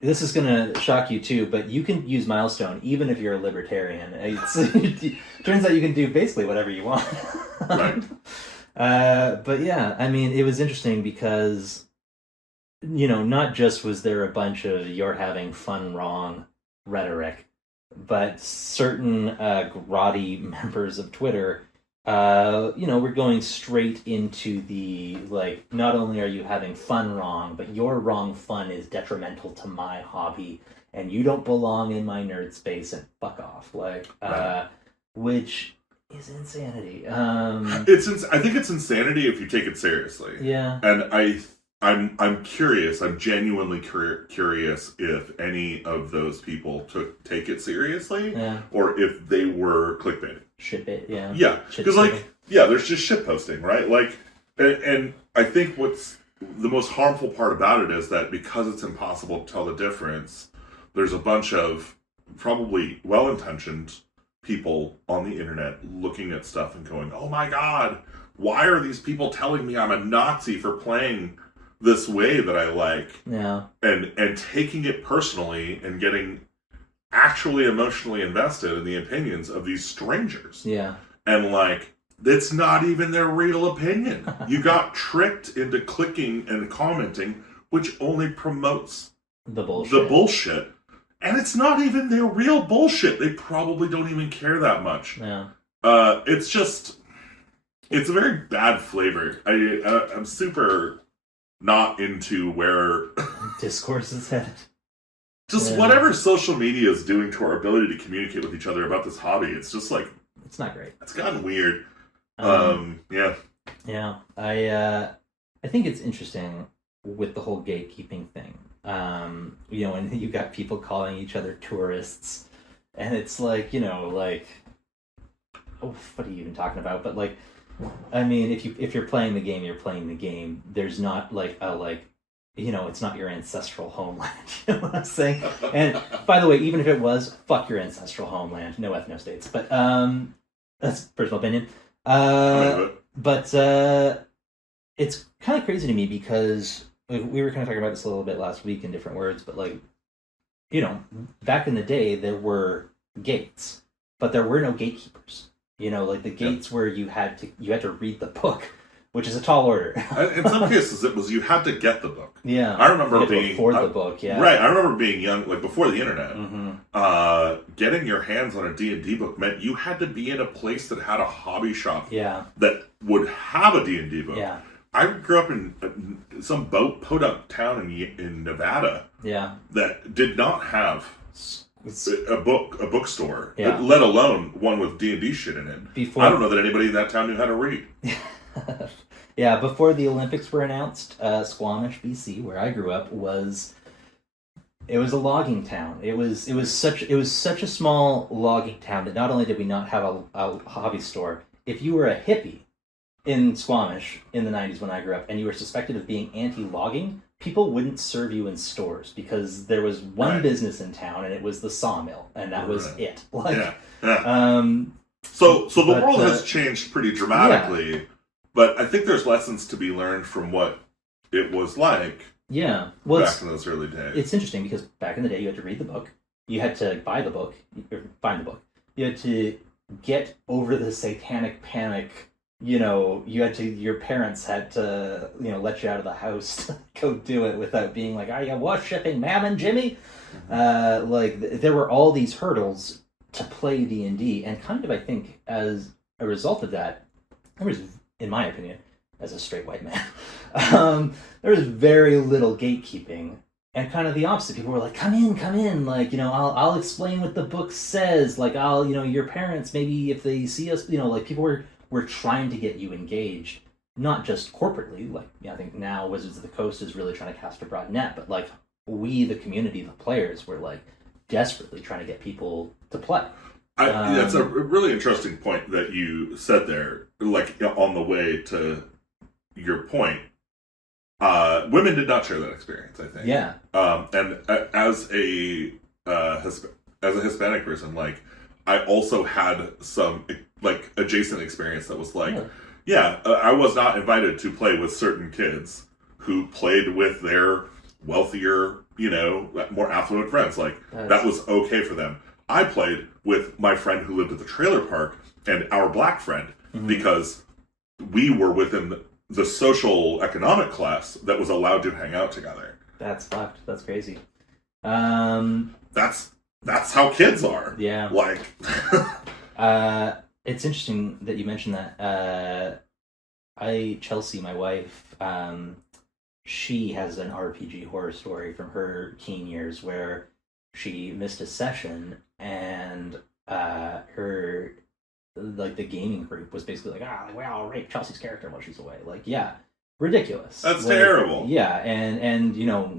This is going to shock you too, but you can use Milestone even if you're a libertarian. It turns out you can do basically whatever you want. Right. But yeah, I mean, it was interesting because, not just was there a bunch of you're having fun wrong rhetoric, but certain grotty members of Twitter we're going straight into the, like, not only are you having fun wrong, but your wrong fun is detrimental to my hobby, and you don't belong in my nerd space, and fuck off. Like, Right. Which is insanity. I think it's insanity if you take it seriously. Yeah. And I'm curious. I'm genuinely curious if any of those people take it seriously, or if they were clickbaiting. Ship it, yeah. Yeah, because there's just shit posting, right? Like, and I think what's the most harmful part about it is that because it's impossible to tell the difference, there's a bunch of probably well-intentioned people on the internet looking at stuff and going, "Oh my god, why are these people telling me I'm a Nazi for playing this way that I like?" Yeah. And taking it personally and getting actually emotionally invested in the opinions of these strangers. Yeah. And like, it's not even their real opinion. You got tricked into clicking and commenting, which only promotes the bullshit. And it's not even their real bullshit. They probably don't even care that much. Yeah. It's a very bad flavor. I'm super not into where discourse is headed. Just whatever social media is doing to our ability to communicate with each other about this hobby, it's just like, it's not great. It's gotten weird. Yeah. I think it's interesting with the whole gatekeeping thing. And you got people calling each other tourists, and it's like, what are you even talking about? But like, I mean, if you're playing the game, you're playing the game. There's not like it's not your ancestral homeland. You know what I'm saying? And by the way, even if it was, fuck your ancestral homeland. No ethno states. But that's personal opinion. But it's kind of crazy to me because we were kind of talking about this a little bit last week in different words. But like, back in the day, there were gates, but there were no gatekeepers. Like the gates where you had to read the book, which is a tall order. In some cases, it was you had to get the book. Yeah, I remember being before the book. Yeah, right. I remember being young, like before the internet. Mm-hmm. Getting your hands on a D&D book meant you had to be in a place that had a hobby shop. Yeah, that would have a D&D book. Yeah, I grew up in some podunk town in Nevada. Yeah, that did not have a bookstore, yeah. Let alone one with D&D shit in it. I don't know that anybody in that town knew how to read. Yeah, before the Olympics were announced, Squamish, BC, where I grew up, was a logging town. It was such a small logging town that not only did we not have a hobby store, if you were a hippie in Squamish in the 90s when I grew up and you were suspected of being anti-logging, people wouldn't serve you in stores because there was one business in town and it was the sawmill, and that was it. Like, So the world has changed pretty dramatically, but I think there's lessons to be learned from what it was like. Yeah, back in those early days. It's interesting because back in the day, you had to read the book, you had to buy the book, or find the book, you had to get over the satanic panic. Your parents had to, let you out of the house to go do it without being like, "Are you worshipping Mammon, Jimmy?" There were all these hurdles to play D&D, and kind of, I think, as a result of that, there was, in my opinion, as a straight white man, there was very little gatekeeping, and kind of the opposite. People were like, come in, like, I'll explain what the book says, like, your parents, maybe if they see us, people were trying to get you engaged, not just corporately, like, I think now Wizards of the Coast is really trying to cast a broad net, but like, we, the community, the players, were like desperately trying to get people to play. That's a really interesting point that you said there, like, on the way to your point. Women did not share that experience, I think. Yeah. And as a Hispanic person, like, I also had some like adjacent experience that was like, I was not invited to play with certain kids who played with their wealthier, more affluent friends. Like, that was okay for them. I played with my friend who lived at the trailer park and our black friend because we were within the social economic class that was allowed to hang out together. That's fucked. That's crazy. That's how kids are. Yeah. Like, It's interesting that you mentioned that. Chelsea, my wife, she has an RPG horror story from her teen years where she missed a session and her the gaming group was basically like, we all rape Chelsea's character while she's away. Like, yeah, ridiculous. That's terrible. Yeah, and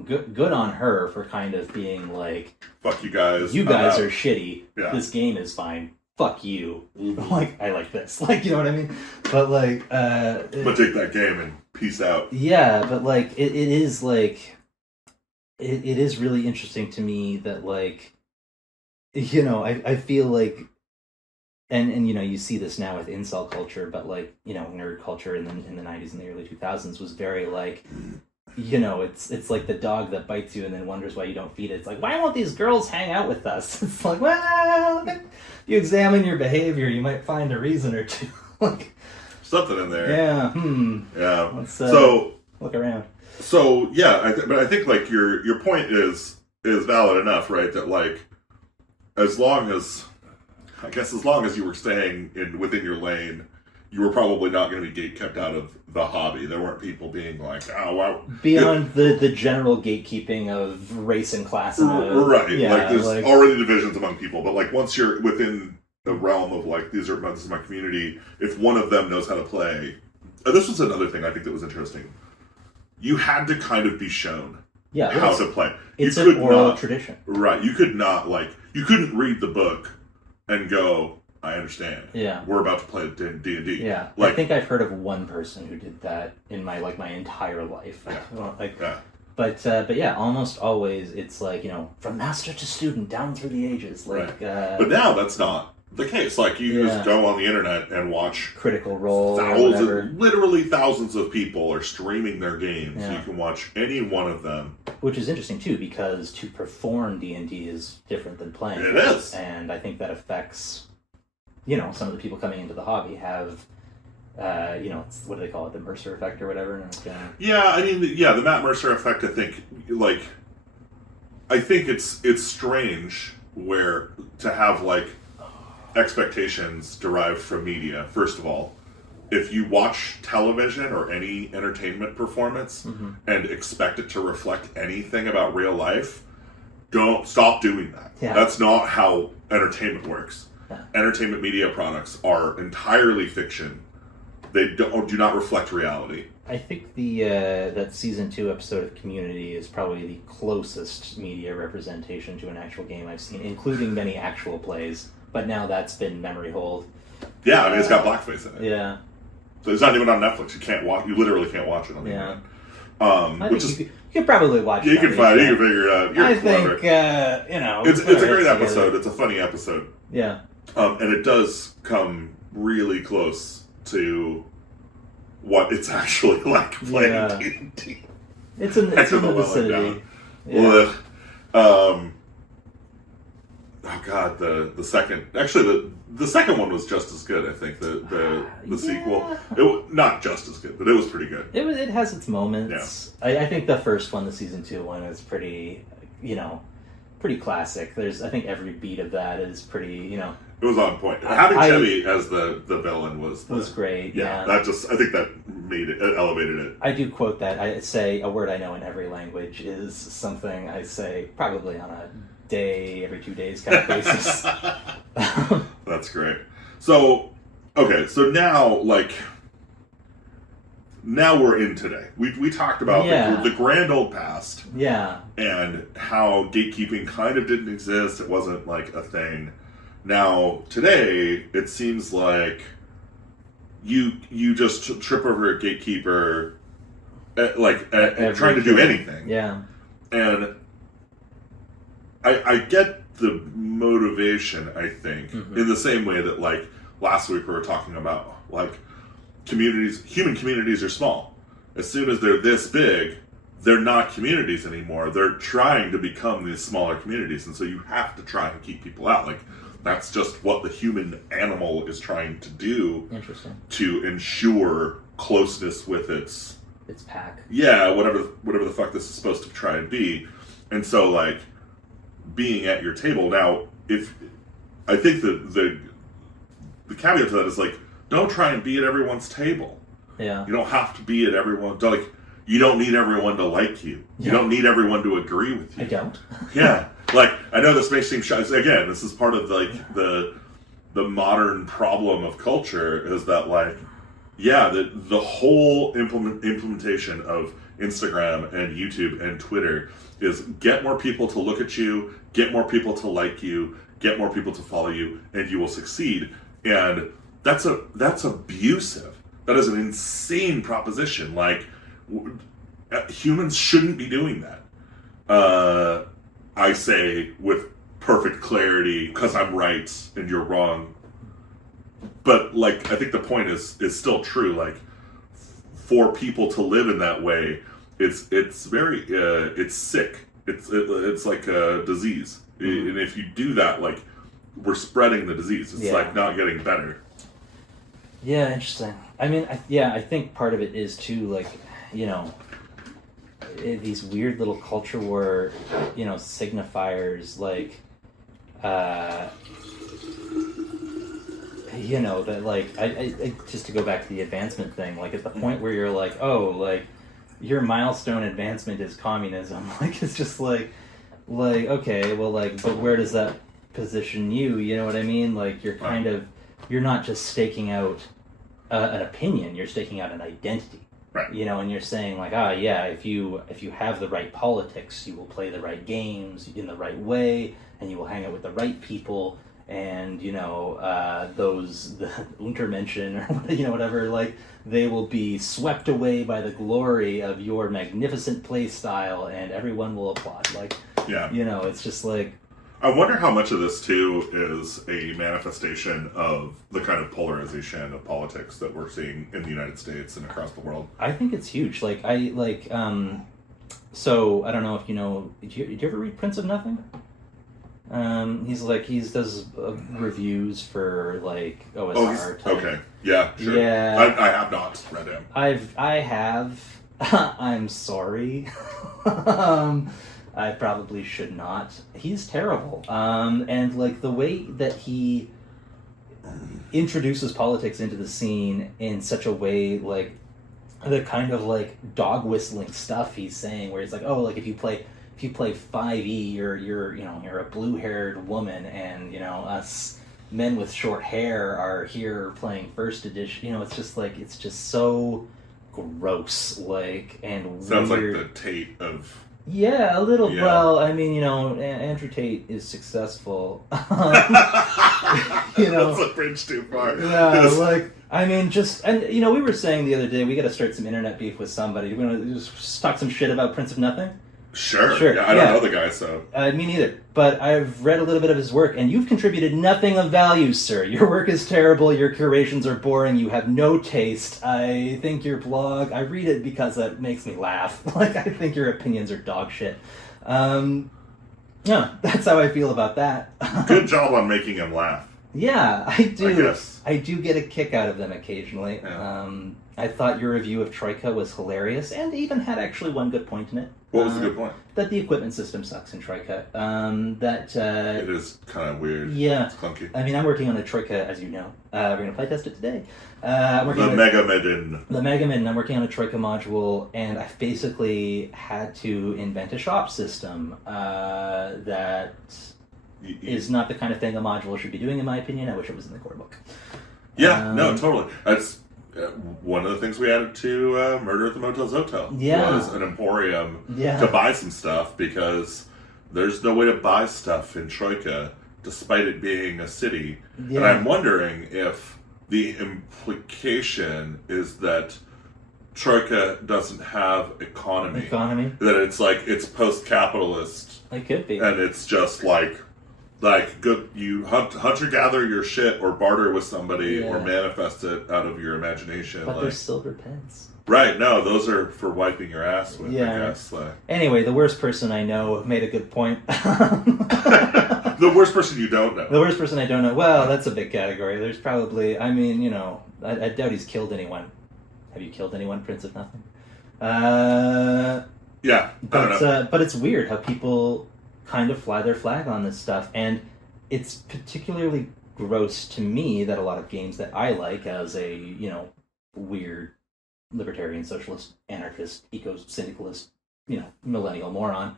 good on her for kind of being like, fuck you guys. You guys are shitty. Yeah. This game is fine. Fuck you. Like, I like this. Like, you know what I mean? But like, but take that game and peace out. Yeah, but like, it is like, it is really interesting to me that like, I feel like, and you see this now with incel culture, but like, nerd culture in the 90s and the early 2000s was very like, it's like the dog that bites you and then wonders why you don't feed it. It's like, why won't these girls hang out with us? It's like, well, if you examine your behavior, you might find a reason or two. Like, something in there. Yeah. Yeah. Let's so look around. So yeah, but I think like your point is valid enough, right? That like, as long as you were staying within your lane, you were probably not going to be kept out of the hobby. There weren't people being like, oh, wow. Beyond the general gatekeeping of race and class. Right. Yeah, like, there's already divisions among people. But, like, once you're within the realm of, like, this is my community, if one of them knows how to play... this was another thing I think that was interesting. You had to kind of be shown how to play. It's an oral tradition. Right. You could not, like... You couldn't read the book and go... I understand. Yeah. We're about to play D&D. Yeah. Like, I think I've heard of one person who did that in my entire life. But yeah, almost always it's like, from master to student down through the ages. Like, right. But now that's not the case. Like, you just go on the internet and watch Critical Role. Literally thousands of people are streaming their games. Yeah. You can watch any one of them. Which is interesting too, because to perform D&D is different than playing. It is. And I think that affects some of the people coming into the hobby have, what do they call it, the Mercer effect or whatever? Yeah, I mean, the Matt Mercer effect, I think it's strange where to have, like, expectations derived from media, first of all. If you watch television or any entertainment performance and expect it to reflect anything about real life, don't stop doing that. Yeah. That's not how entertainment works. Yeah. Entertainment media products are entirely fiction. They do not reflect reality. I think that season 2 episode of Community is probably the closest media representation to an actual game I've seen, including many actual plays. But now that's been memory hold. Yeah, I mean, it's got blackface in it. Yeah. So it's not even on Netflix. You can't watch. You literally can't watch it on the internet. Which is you can probably watch it. You can figure it out. You're clever. Think it's a great episode. It's a funny episode. Yeah. And it does come really close to what it's actually like playing D&D. It's in the vicinity. Yeah. Oh god, the second the second one was just as good. I think the sequel, not just as good, but it was pretty good. It has its moments. Yeah. I think the first one, the season 2 one, is pretty pretty classic. I think every beat of that is pretty It was on point. Having Chevy as the villain was great. Yeah, I think that elevated it. I do quote that. I say a word I know in every language is something I say probably on a day, every 2 days kind of basis. That's great. So, okay, so now we're in today. We talked about the grand old past. Yeah. And how gatekeeping kind of didn't exist. It wasn't like a thing. Now, today, it seems like you just trip over a gatekeeper trying to do anything. Yeah. And I get the motivation, I think, in the same way that, like, last week we were talking about, like, human communities are small. As soon as they're this big, they're not communities anymore. They're trying to become these smaller communities, and so you have to try and keep people out. Like, that's just what the human animal is trying to do. Interesting. To ensure closeness with its pack. Yeah, whatever the fuck this is supposed to try and be. And so, like, being at your table now, if I think the the caveat to that is like, don't try and be at everyone's table. Yeah. You don't have to be at everyone. Like, you don't need everyone to like you. You don't need everyone to agree with you. I don't. Yeah. Like, I know this may seem shy. Again, this is part of like the modern problem of culture is that like, yeah, the whole implementation of Instagram and YouTube and Twitter is get more people to look at you, get more people to like you, get more people to follow you, and you will succeed. And that's abusive. That is an insane proposition. Like, humans shouldn't be doing that. I say with perfect clarity, because I'm right and you're wrong. But like, I think the point is still true. Like, for people to live in that way, it's very it's sick. It's like a disease, and if you do that, like, we're spreading the disease. It's like not getting better. Yeah, interesting. I mean, I think part of it is too, like, you know, these weird little culture war, you know, signifiers, like, you know, that, like, I just to go back to the advancement thing, like, at the point where you're like, oh, like, your milestone advancement is communism, like, it's just like, okay, well, like, but where does that position you? You know what I mean? Like, you're kind of, you're not just staking out an opinion, you're staking out an identity. Right. You know, and you're saying like, yeah, if you have the right politics, you will play the right games in the right way, and you will hang out with the right people, and, you know, the Untermenschen, or, you know, whatever, like, they will be swept away by the glory of your magnificent play style, and everyone will applaud. Like, yeah, you know, it's just like, I wonder how much of this, too, is a manifestation of the kind of polarization of politics that we're seeing in the United States and across the world. I think it's huge. Like, so, I don't know if you know, did you ever read Prince of Nothing? He does reviews for, like, OSR type. Okay, yeah, sure. Yeah. I have not read him. I have. I'm sorry. I probably should not. He's terrible. And, like, the way that he introduces politics into the scene in such a way, like, the kind of, like, dog whistling stuff he's saying, where he's like, oh, like, if you play 5e, you're a blue-haired woman, and, you know, us men with short hair are here playing first edition. You know, it's just so gross, like, and sounds weird. Like the Tate of... Yeah, a little. Yeah. Well, I mean, you know, Andrew Tate is successful. You know, that's a bridge too far. Yeah, like, I mean, and, you know, we were saying the other day, we got to start some internet beef with somebody. We're going to just talk some shit about Prince of Nothing. Sure. Yeah, I don't know the guy, so... me neither. But I've read a little bit of his work, and you've contributed nothing of value, sir. Your work is terrible, your curations are boring, you have no taste. I think your blog... I read it because that makes me laugh. Like, I think your opinions are dog shit. Yeah, that's how I feel about that. Good job on making him laugh. Yeah, I do. I guess. I do get a kick out of them occasionally. Yeah. I thought your review of Troika was hilarious, and even had actually one good point in it. What was the good point? That the equipment system sucks in Troika. It is kind of weird. Yeah. It's clunky. I mean, I'm working on a Troika, as you know. We're going to playtest it today. The Megamedin. The Megamedin. I'm working on a Troika module, and I've basically had to invent a shop system that is not the kind of thing a module should be doing, in my opinion. I wish it was in the core book. Yeah, no, totally. That's one of the things we added to Murder at the Motel Zotel. Was an emporium to buy some stuff, because there's no way to buy stuff in Troika, despite it being a city. Yeah. And I'm wondering if the implication is that Troika doesn't have economy. That it's like, it's post-capitalist. It could be. And it's just like good, you hunter-gather your shit, or barter with somebody, or manifest it out of your imagination. But they're silver pens. Right, no, those are for wiping your ass with, I guess. Anyway, the worst person I know made a good point. The worst person you don't know. The worst person I don't know. Well, that's a big category. There's probably, I mean, you know, I doubt he's killed anyone. Have you killed anyone, Prince of Nothing? Yeah, I don't know. But it's weird how people kind of fly their flag on this stuff, and it's particularly gross to me that a lot of games that I like as a, you know, weird libertarian, socialist, anarchist, eco-syndicalist, you know, millennial moron,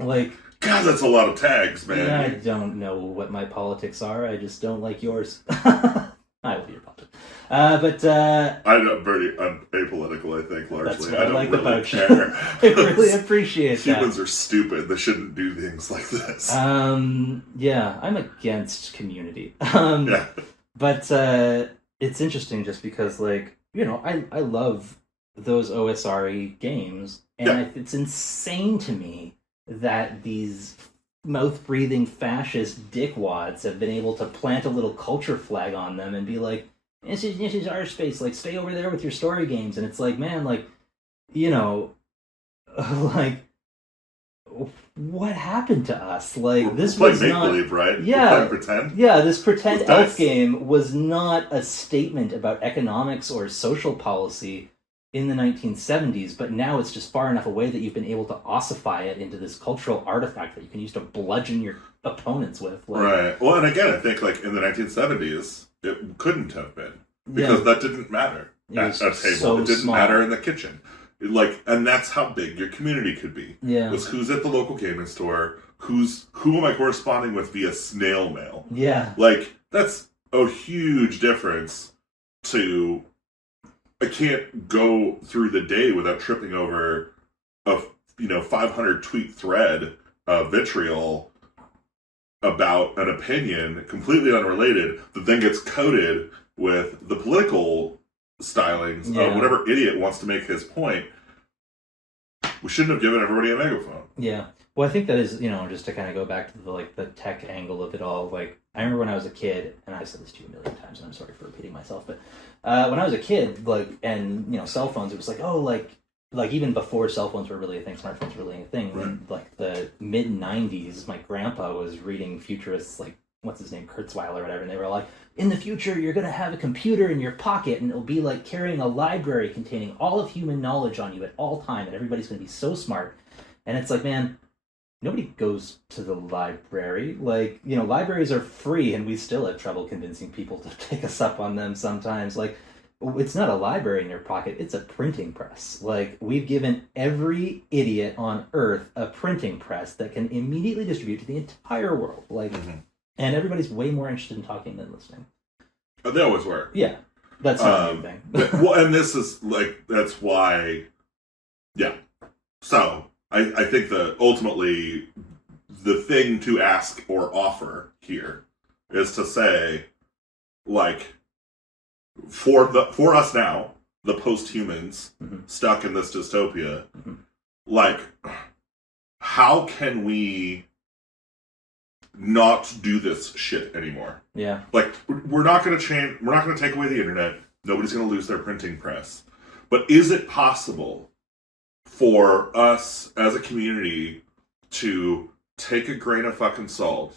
like... God, that's a lot of tags, man. I don't know what my politics are. I just don't like yours. I love your politics. I'm apolitical, I think, largely. That's what I don't like really about care. You. I really appreciate that. Humans are stupid. They shouldn't do things like this. Yeah, I'm against community. Yeah. But it's interesting just because, like, you know, I love those OSRE games, and it's insane to me that these mouth-breathing fascist dickwads have been able to plant a little culture flag on them and be like, this is our space, like, stay over there with your story games. And it's like, man, like, you know, like, what happened to us? Like, this was make not... believe, right? Yeah. Pretend? Yeah, this pretend elf game was not a statement about economics or social policy in the 1970s, but now it's just far enough away that you've been able to ossify it into this cultural artifact that you can use to bludgeon your opponents with. Like, right. Well, and again, I think, like, in the 1970s, it couldn't have been. Because that didn't matter at a table. So it didn't small. matter in the kitchen. And that's how big your community could be. Yeah. Was who's at the local gaming store, who am I corresponding with via snail mail? Yeah. Like, that's a huge difference to... I can't go through the day without tripping over a 500 tweet thread of vitriol about an opinion completely unrelated that then gets coded with the political stylings of whatever idiot wants to make his point. We shouldn't have given everybody a megaphone. Yeah. Well, I think that is, you know, just to kind of go back to the tech angle of it all. Like, I remember when I was a kid, and I've said this to you a million times, and I'm sorry for repeating myself, but when I was a kid, like, and, you know, cell phones, it was like, oh, like even before cell phones were really a thing, smartphones were really a thing. Right. When, like, the mid-90s, my grandpa was reading futurists, like, what's his name, Kurzweil or whatever, and they were like, in the future, you're going to have a computer in your pocket, and it'll be like carrying a library containing all of human knowledge on you at all time, and everybody's going to be so smart. And it's like, man, nobody goes to the library. Like, you know, libraries are free, and we still have trouble convincing people to take us up on them sometimes. Like, it's not a library in your pocket, it's a printing press. Like, we've given every idiot on Earth a printing press that can immediately distribute to the entire world. Like, and everybody's way more interested in talking than listening. They always were. Yeah, that's not a new thing. Well, and this is, like, that's why, yeah. So, I think that ultimately the thing to ask or offer here is to say, like, for us now, the post-humans stuck in this dystopia, like, how can we not do this shit anymore? Yeah. Like, we're not going to change, we're not going to take away the internet, nobody's going to lose their printing press. But is it possible for us as a community to take a grain of fucking salt,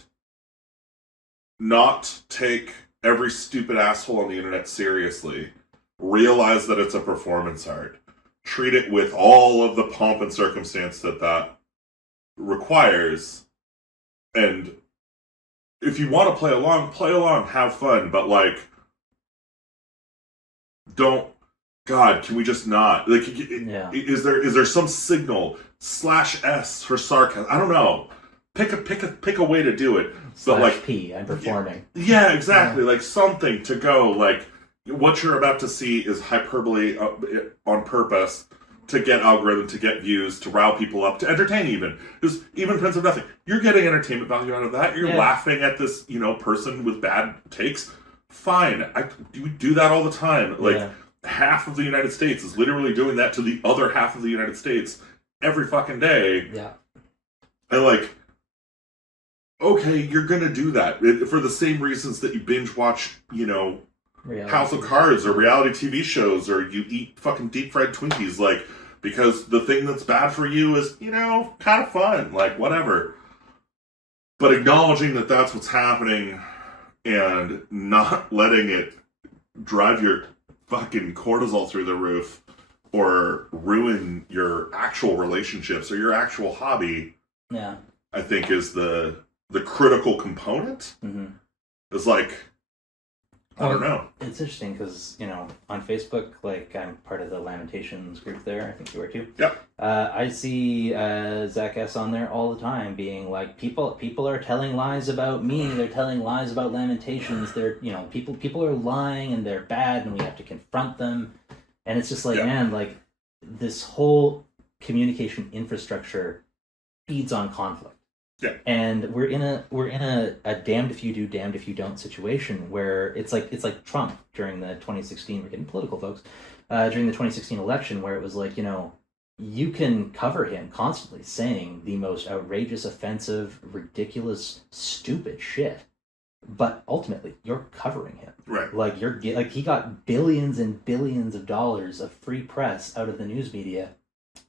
not take every stupid asshole on the internet seriously, realize that it's a performance art, treat it with all of the pomp and circumstance that requires, and if you want to play along, have fun, but, like, don't, God, can we just not? Like, is there some signal /S for sarcasm? I don't know. Pick a way to do it. But, like, P, I'm performing. Yeah, exactly. Like, something to go, like, what you're about to see is hyperbole on purpose to get algorithm, to get views, to rile people up, to entertain even. Just even Prince of Nothing. You're getting entertainment value out of that. You're laughing at this, person with bad takes. Fine. We do that all the time. Like, half of the United States is literally doing that to the other half of the United States every fucking day. Yeah. And, like, okay, you're gonna do that for the same reasons that you binge watch, House of Cards or reality TV shows, or you eat fucking deep fried Twinkies, like, because the thing that's bad for you is, kind of fun, like, whatever. But acknowledging that that's what's happening and not letting it drive your fucking cortisol through the roof or ruin your actual relationships or your actual hobby, I think is the the critical component is like, I don't know. It's interesting because, on Facebook, like, I'm part of the Lamentations group there. I think you are too. Yeah. I see Zach S. on there all the time being like, people are telling lies about me. They're telling lies about Lamentations. They're, people are lying and they're bad and we have to confront them. And it's just like, man, like, this whole communication infrastructure feeds on conflict. Yeah. And we're in a damned if you do, damned if you don't situation where it's like Trump during the 2016, we're getting political, folks, during the 2016 election, where it was like, you can cover him constantly saying the most outrageous, offensive, ridiculous, stupid shit, but ultimately you're covering him. Right. Like he got billions and billions of dollars of free press out of the news media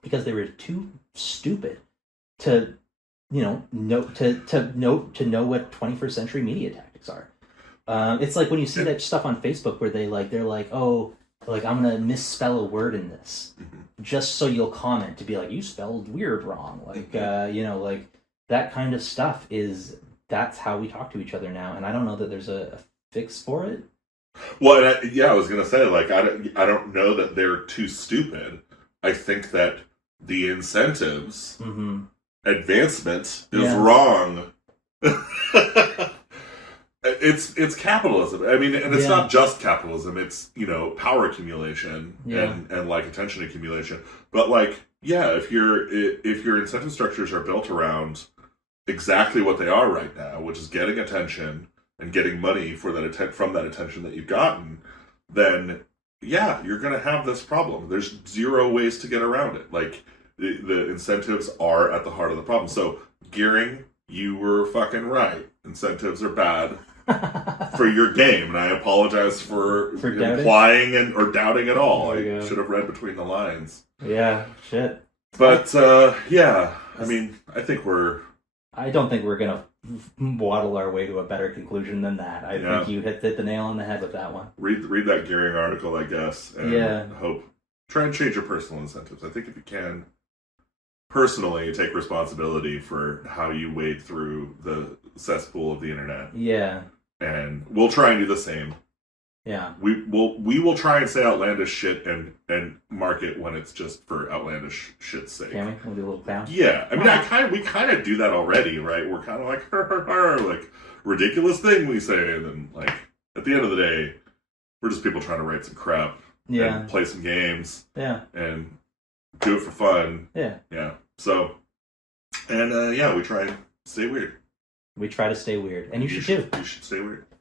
because they were too stupid to know what 21st century media tactics are. It's like when you see that stuff on Facebook where they're like, oh, like, I'm gonna misspell a word in this just so you'll comment to be like, you spelled weird wrong. Like, like that kind of stuff that's how we talk to each other now. And I don't know that there's a fix for it. Well, I was gonna say, like, I don't know that they're too stupid. I think that the incentives. Advancement is wrong. It's capitalism. I mean, and it's not just capitalism. It's power accumulation and like attention accumulation. But like, if your incentive structures are built around exactly what they are right now, which is getting attention and getting money for that from that attention that you've gotten, then you're gonna have this problem. There's zero ways to get around it. Like. The incentives are at the heart of the problem. So, Gearing, you were fucking right. Incentives are bad for your game, and I apologize for implying or doubting it all. I should have read between the lines. Yeah, shit. But, I mean, I don't think we're gonna waddle our way to a better conclusion than that. I think you hit the nail on the head with that one. Read that Gearing article, I guess, and try and change your personal incentives. I think if you can, personally, take responsibility for how you wade through the cesspool of the internet. Yeah. And we'll try and do the same. Yeah. We will try and say outlandish shit and mark it when it's just for outlandish shit's sake. Can we? We'll do a little clown. Yeah. I mean, we kind of do that already, right? We're kind of like, like, ridiculous thing we say, and then, like, at the end of the day, we're just people trying to write some crap. Yeah. And play some games. Yeah. And do it for fun. Yeah. Yeah. So, and we try and stay weird. We try to stay weird. And you should too. You should stay weird.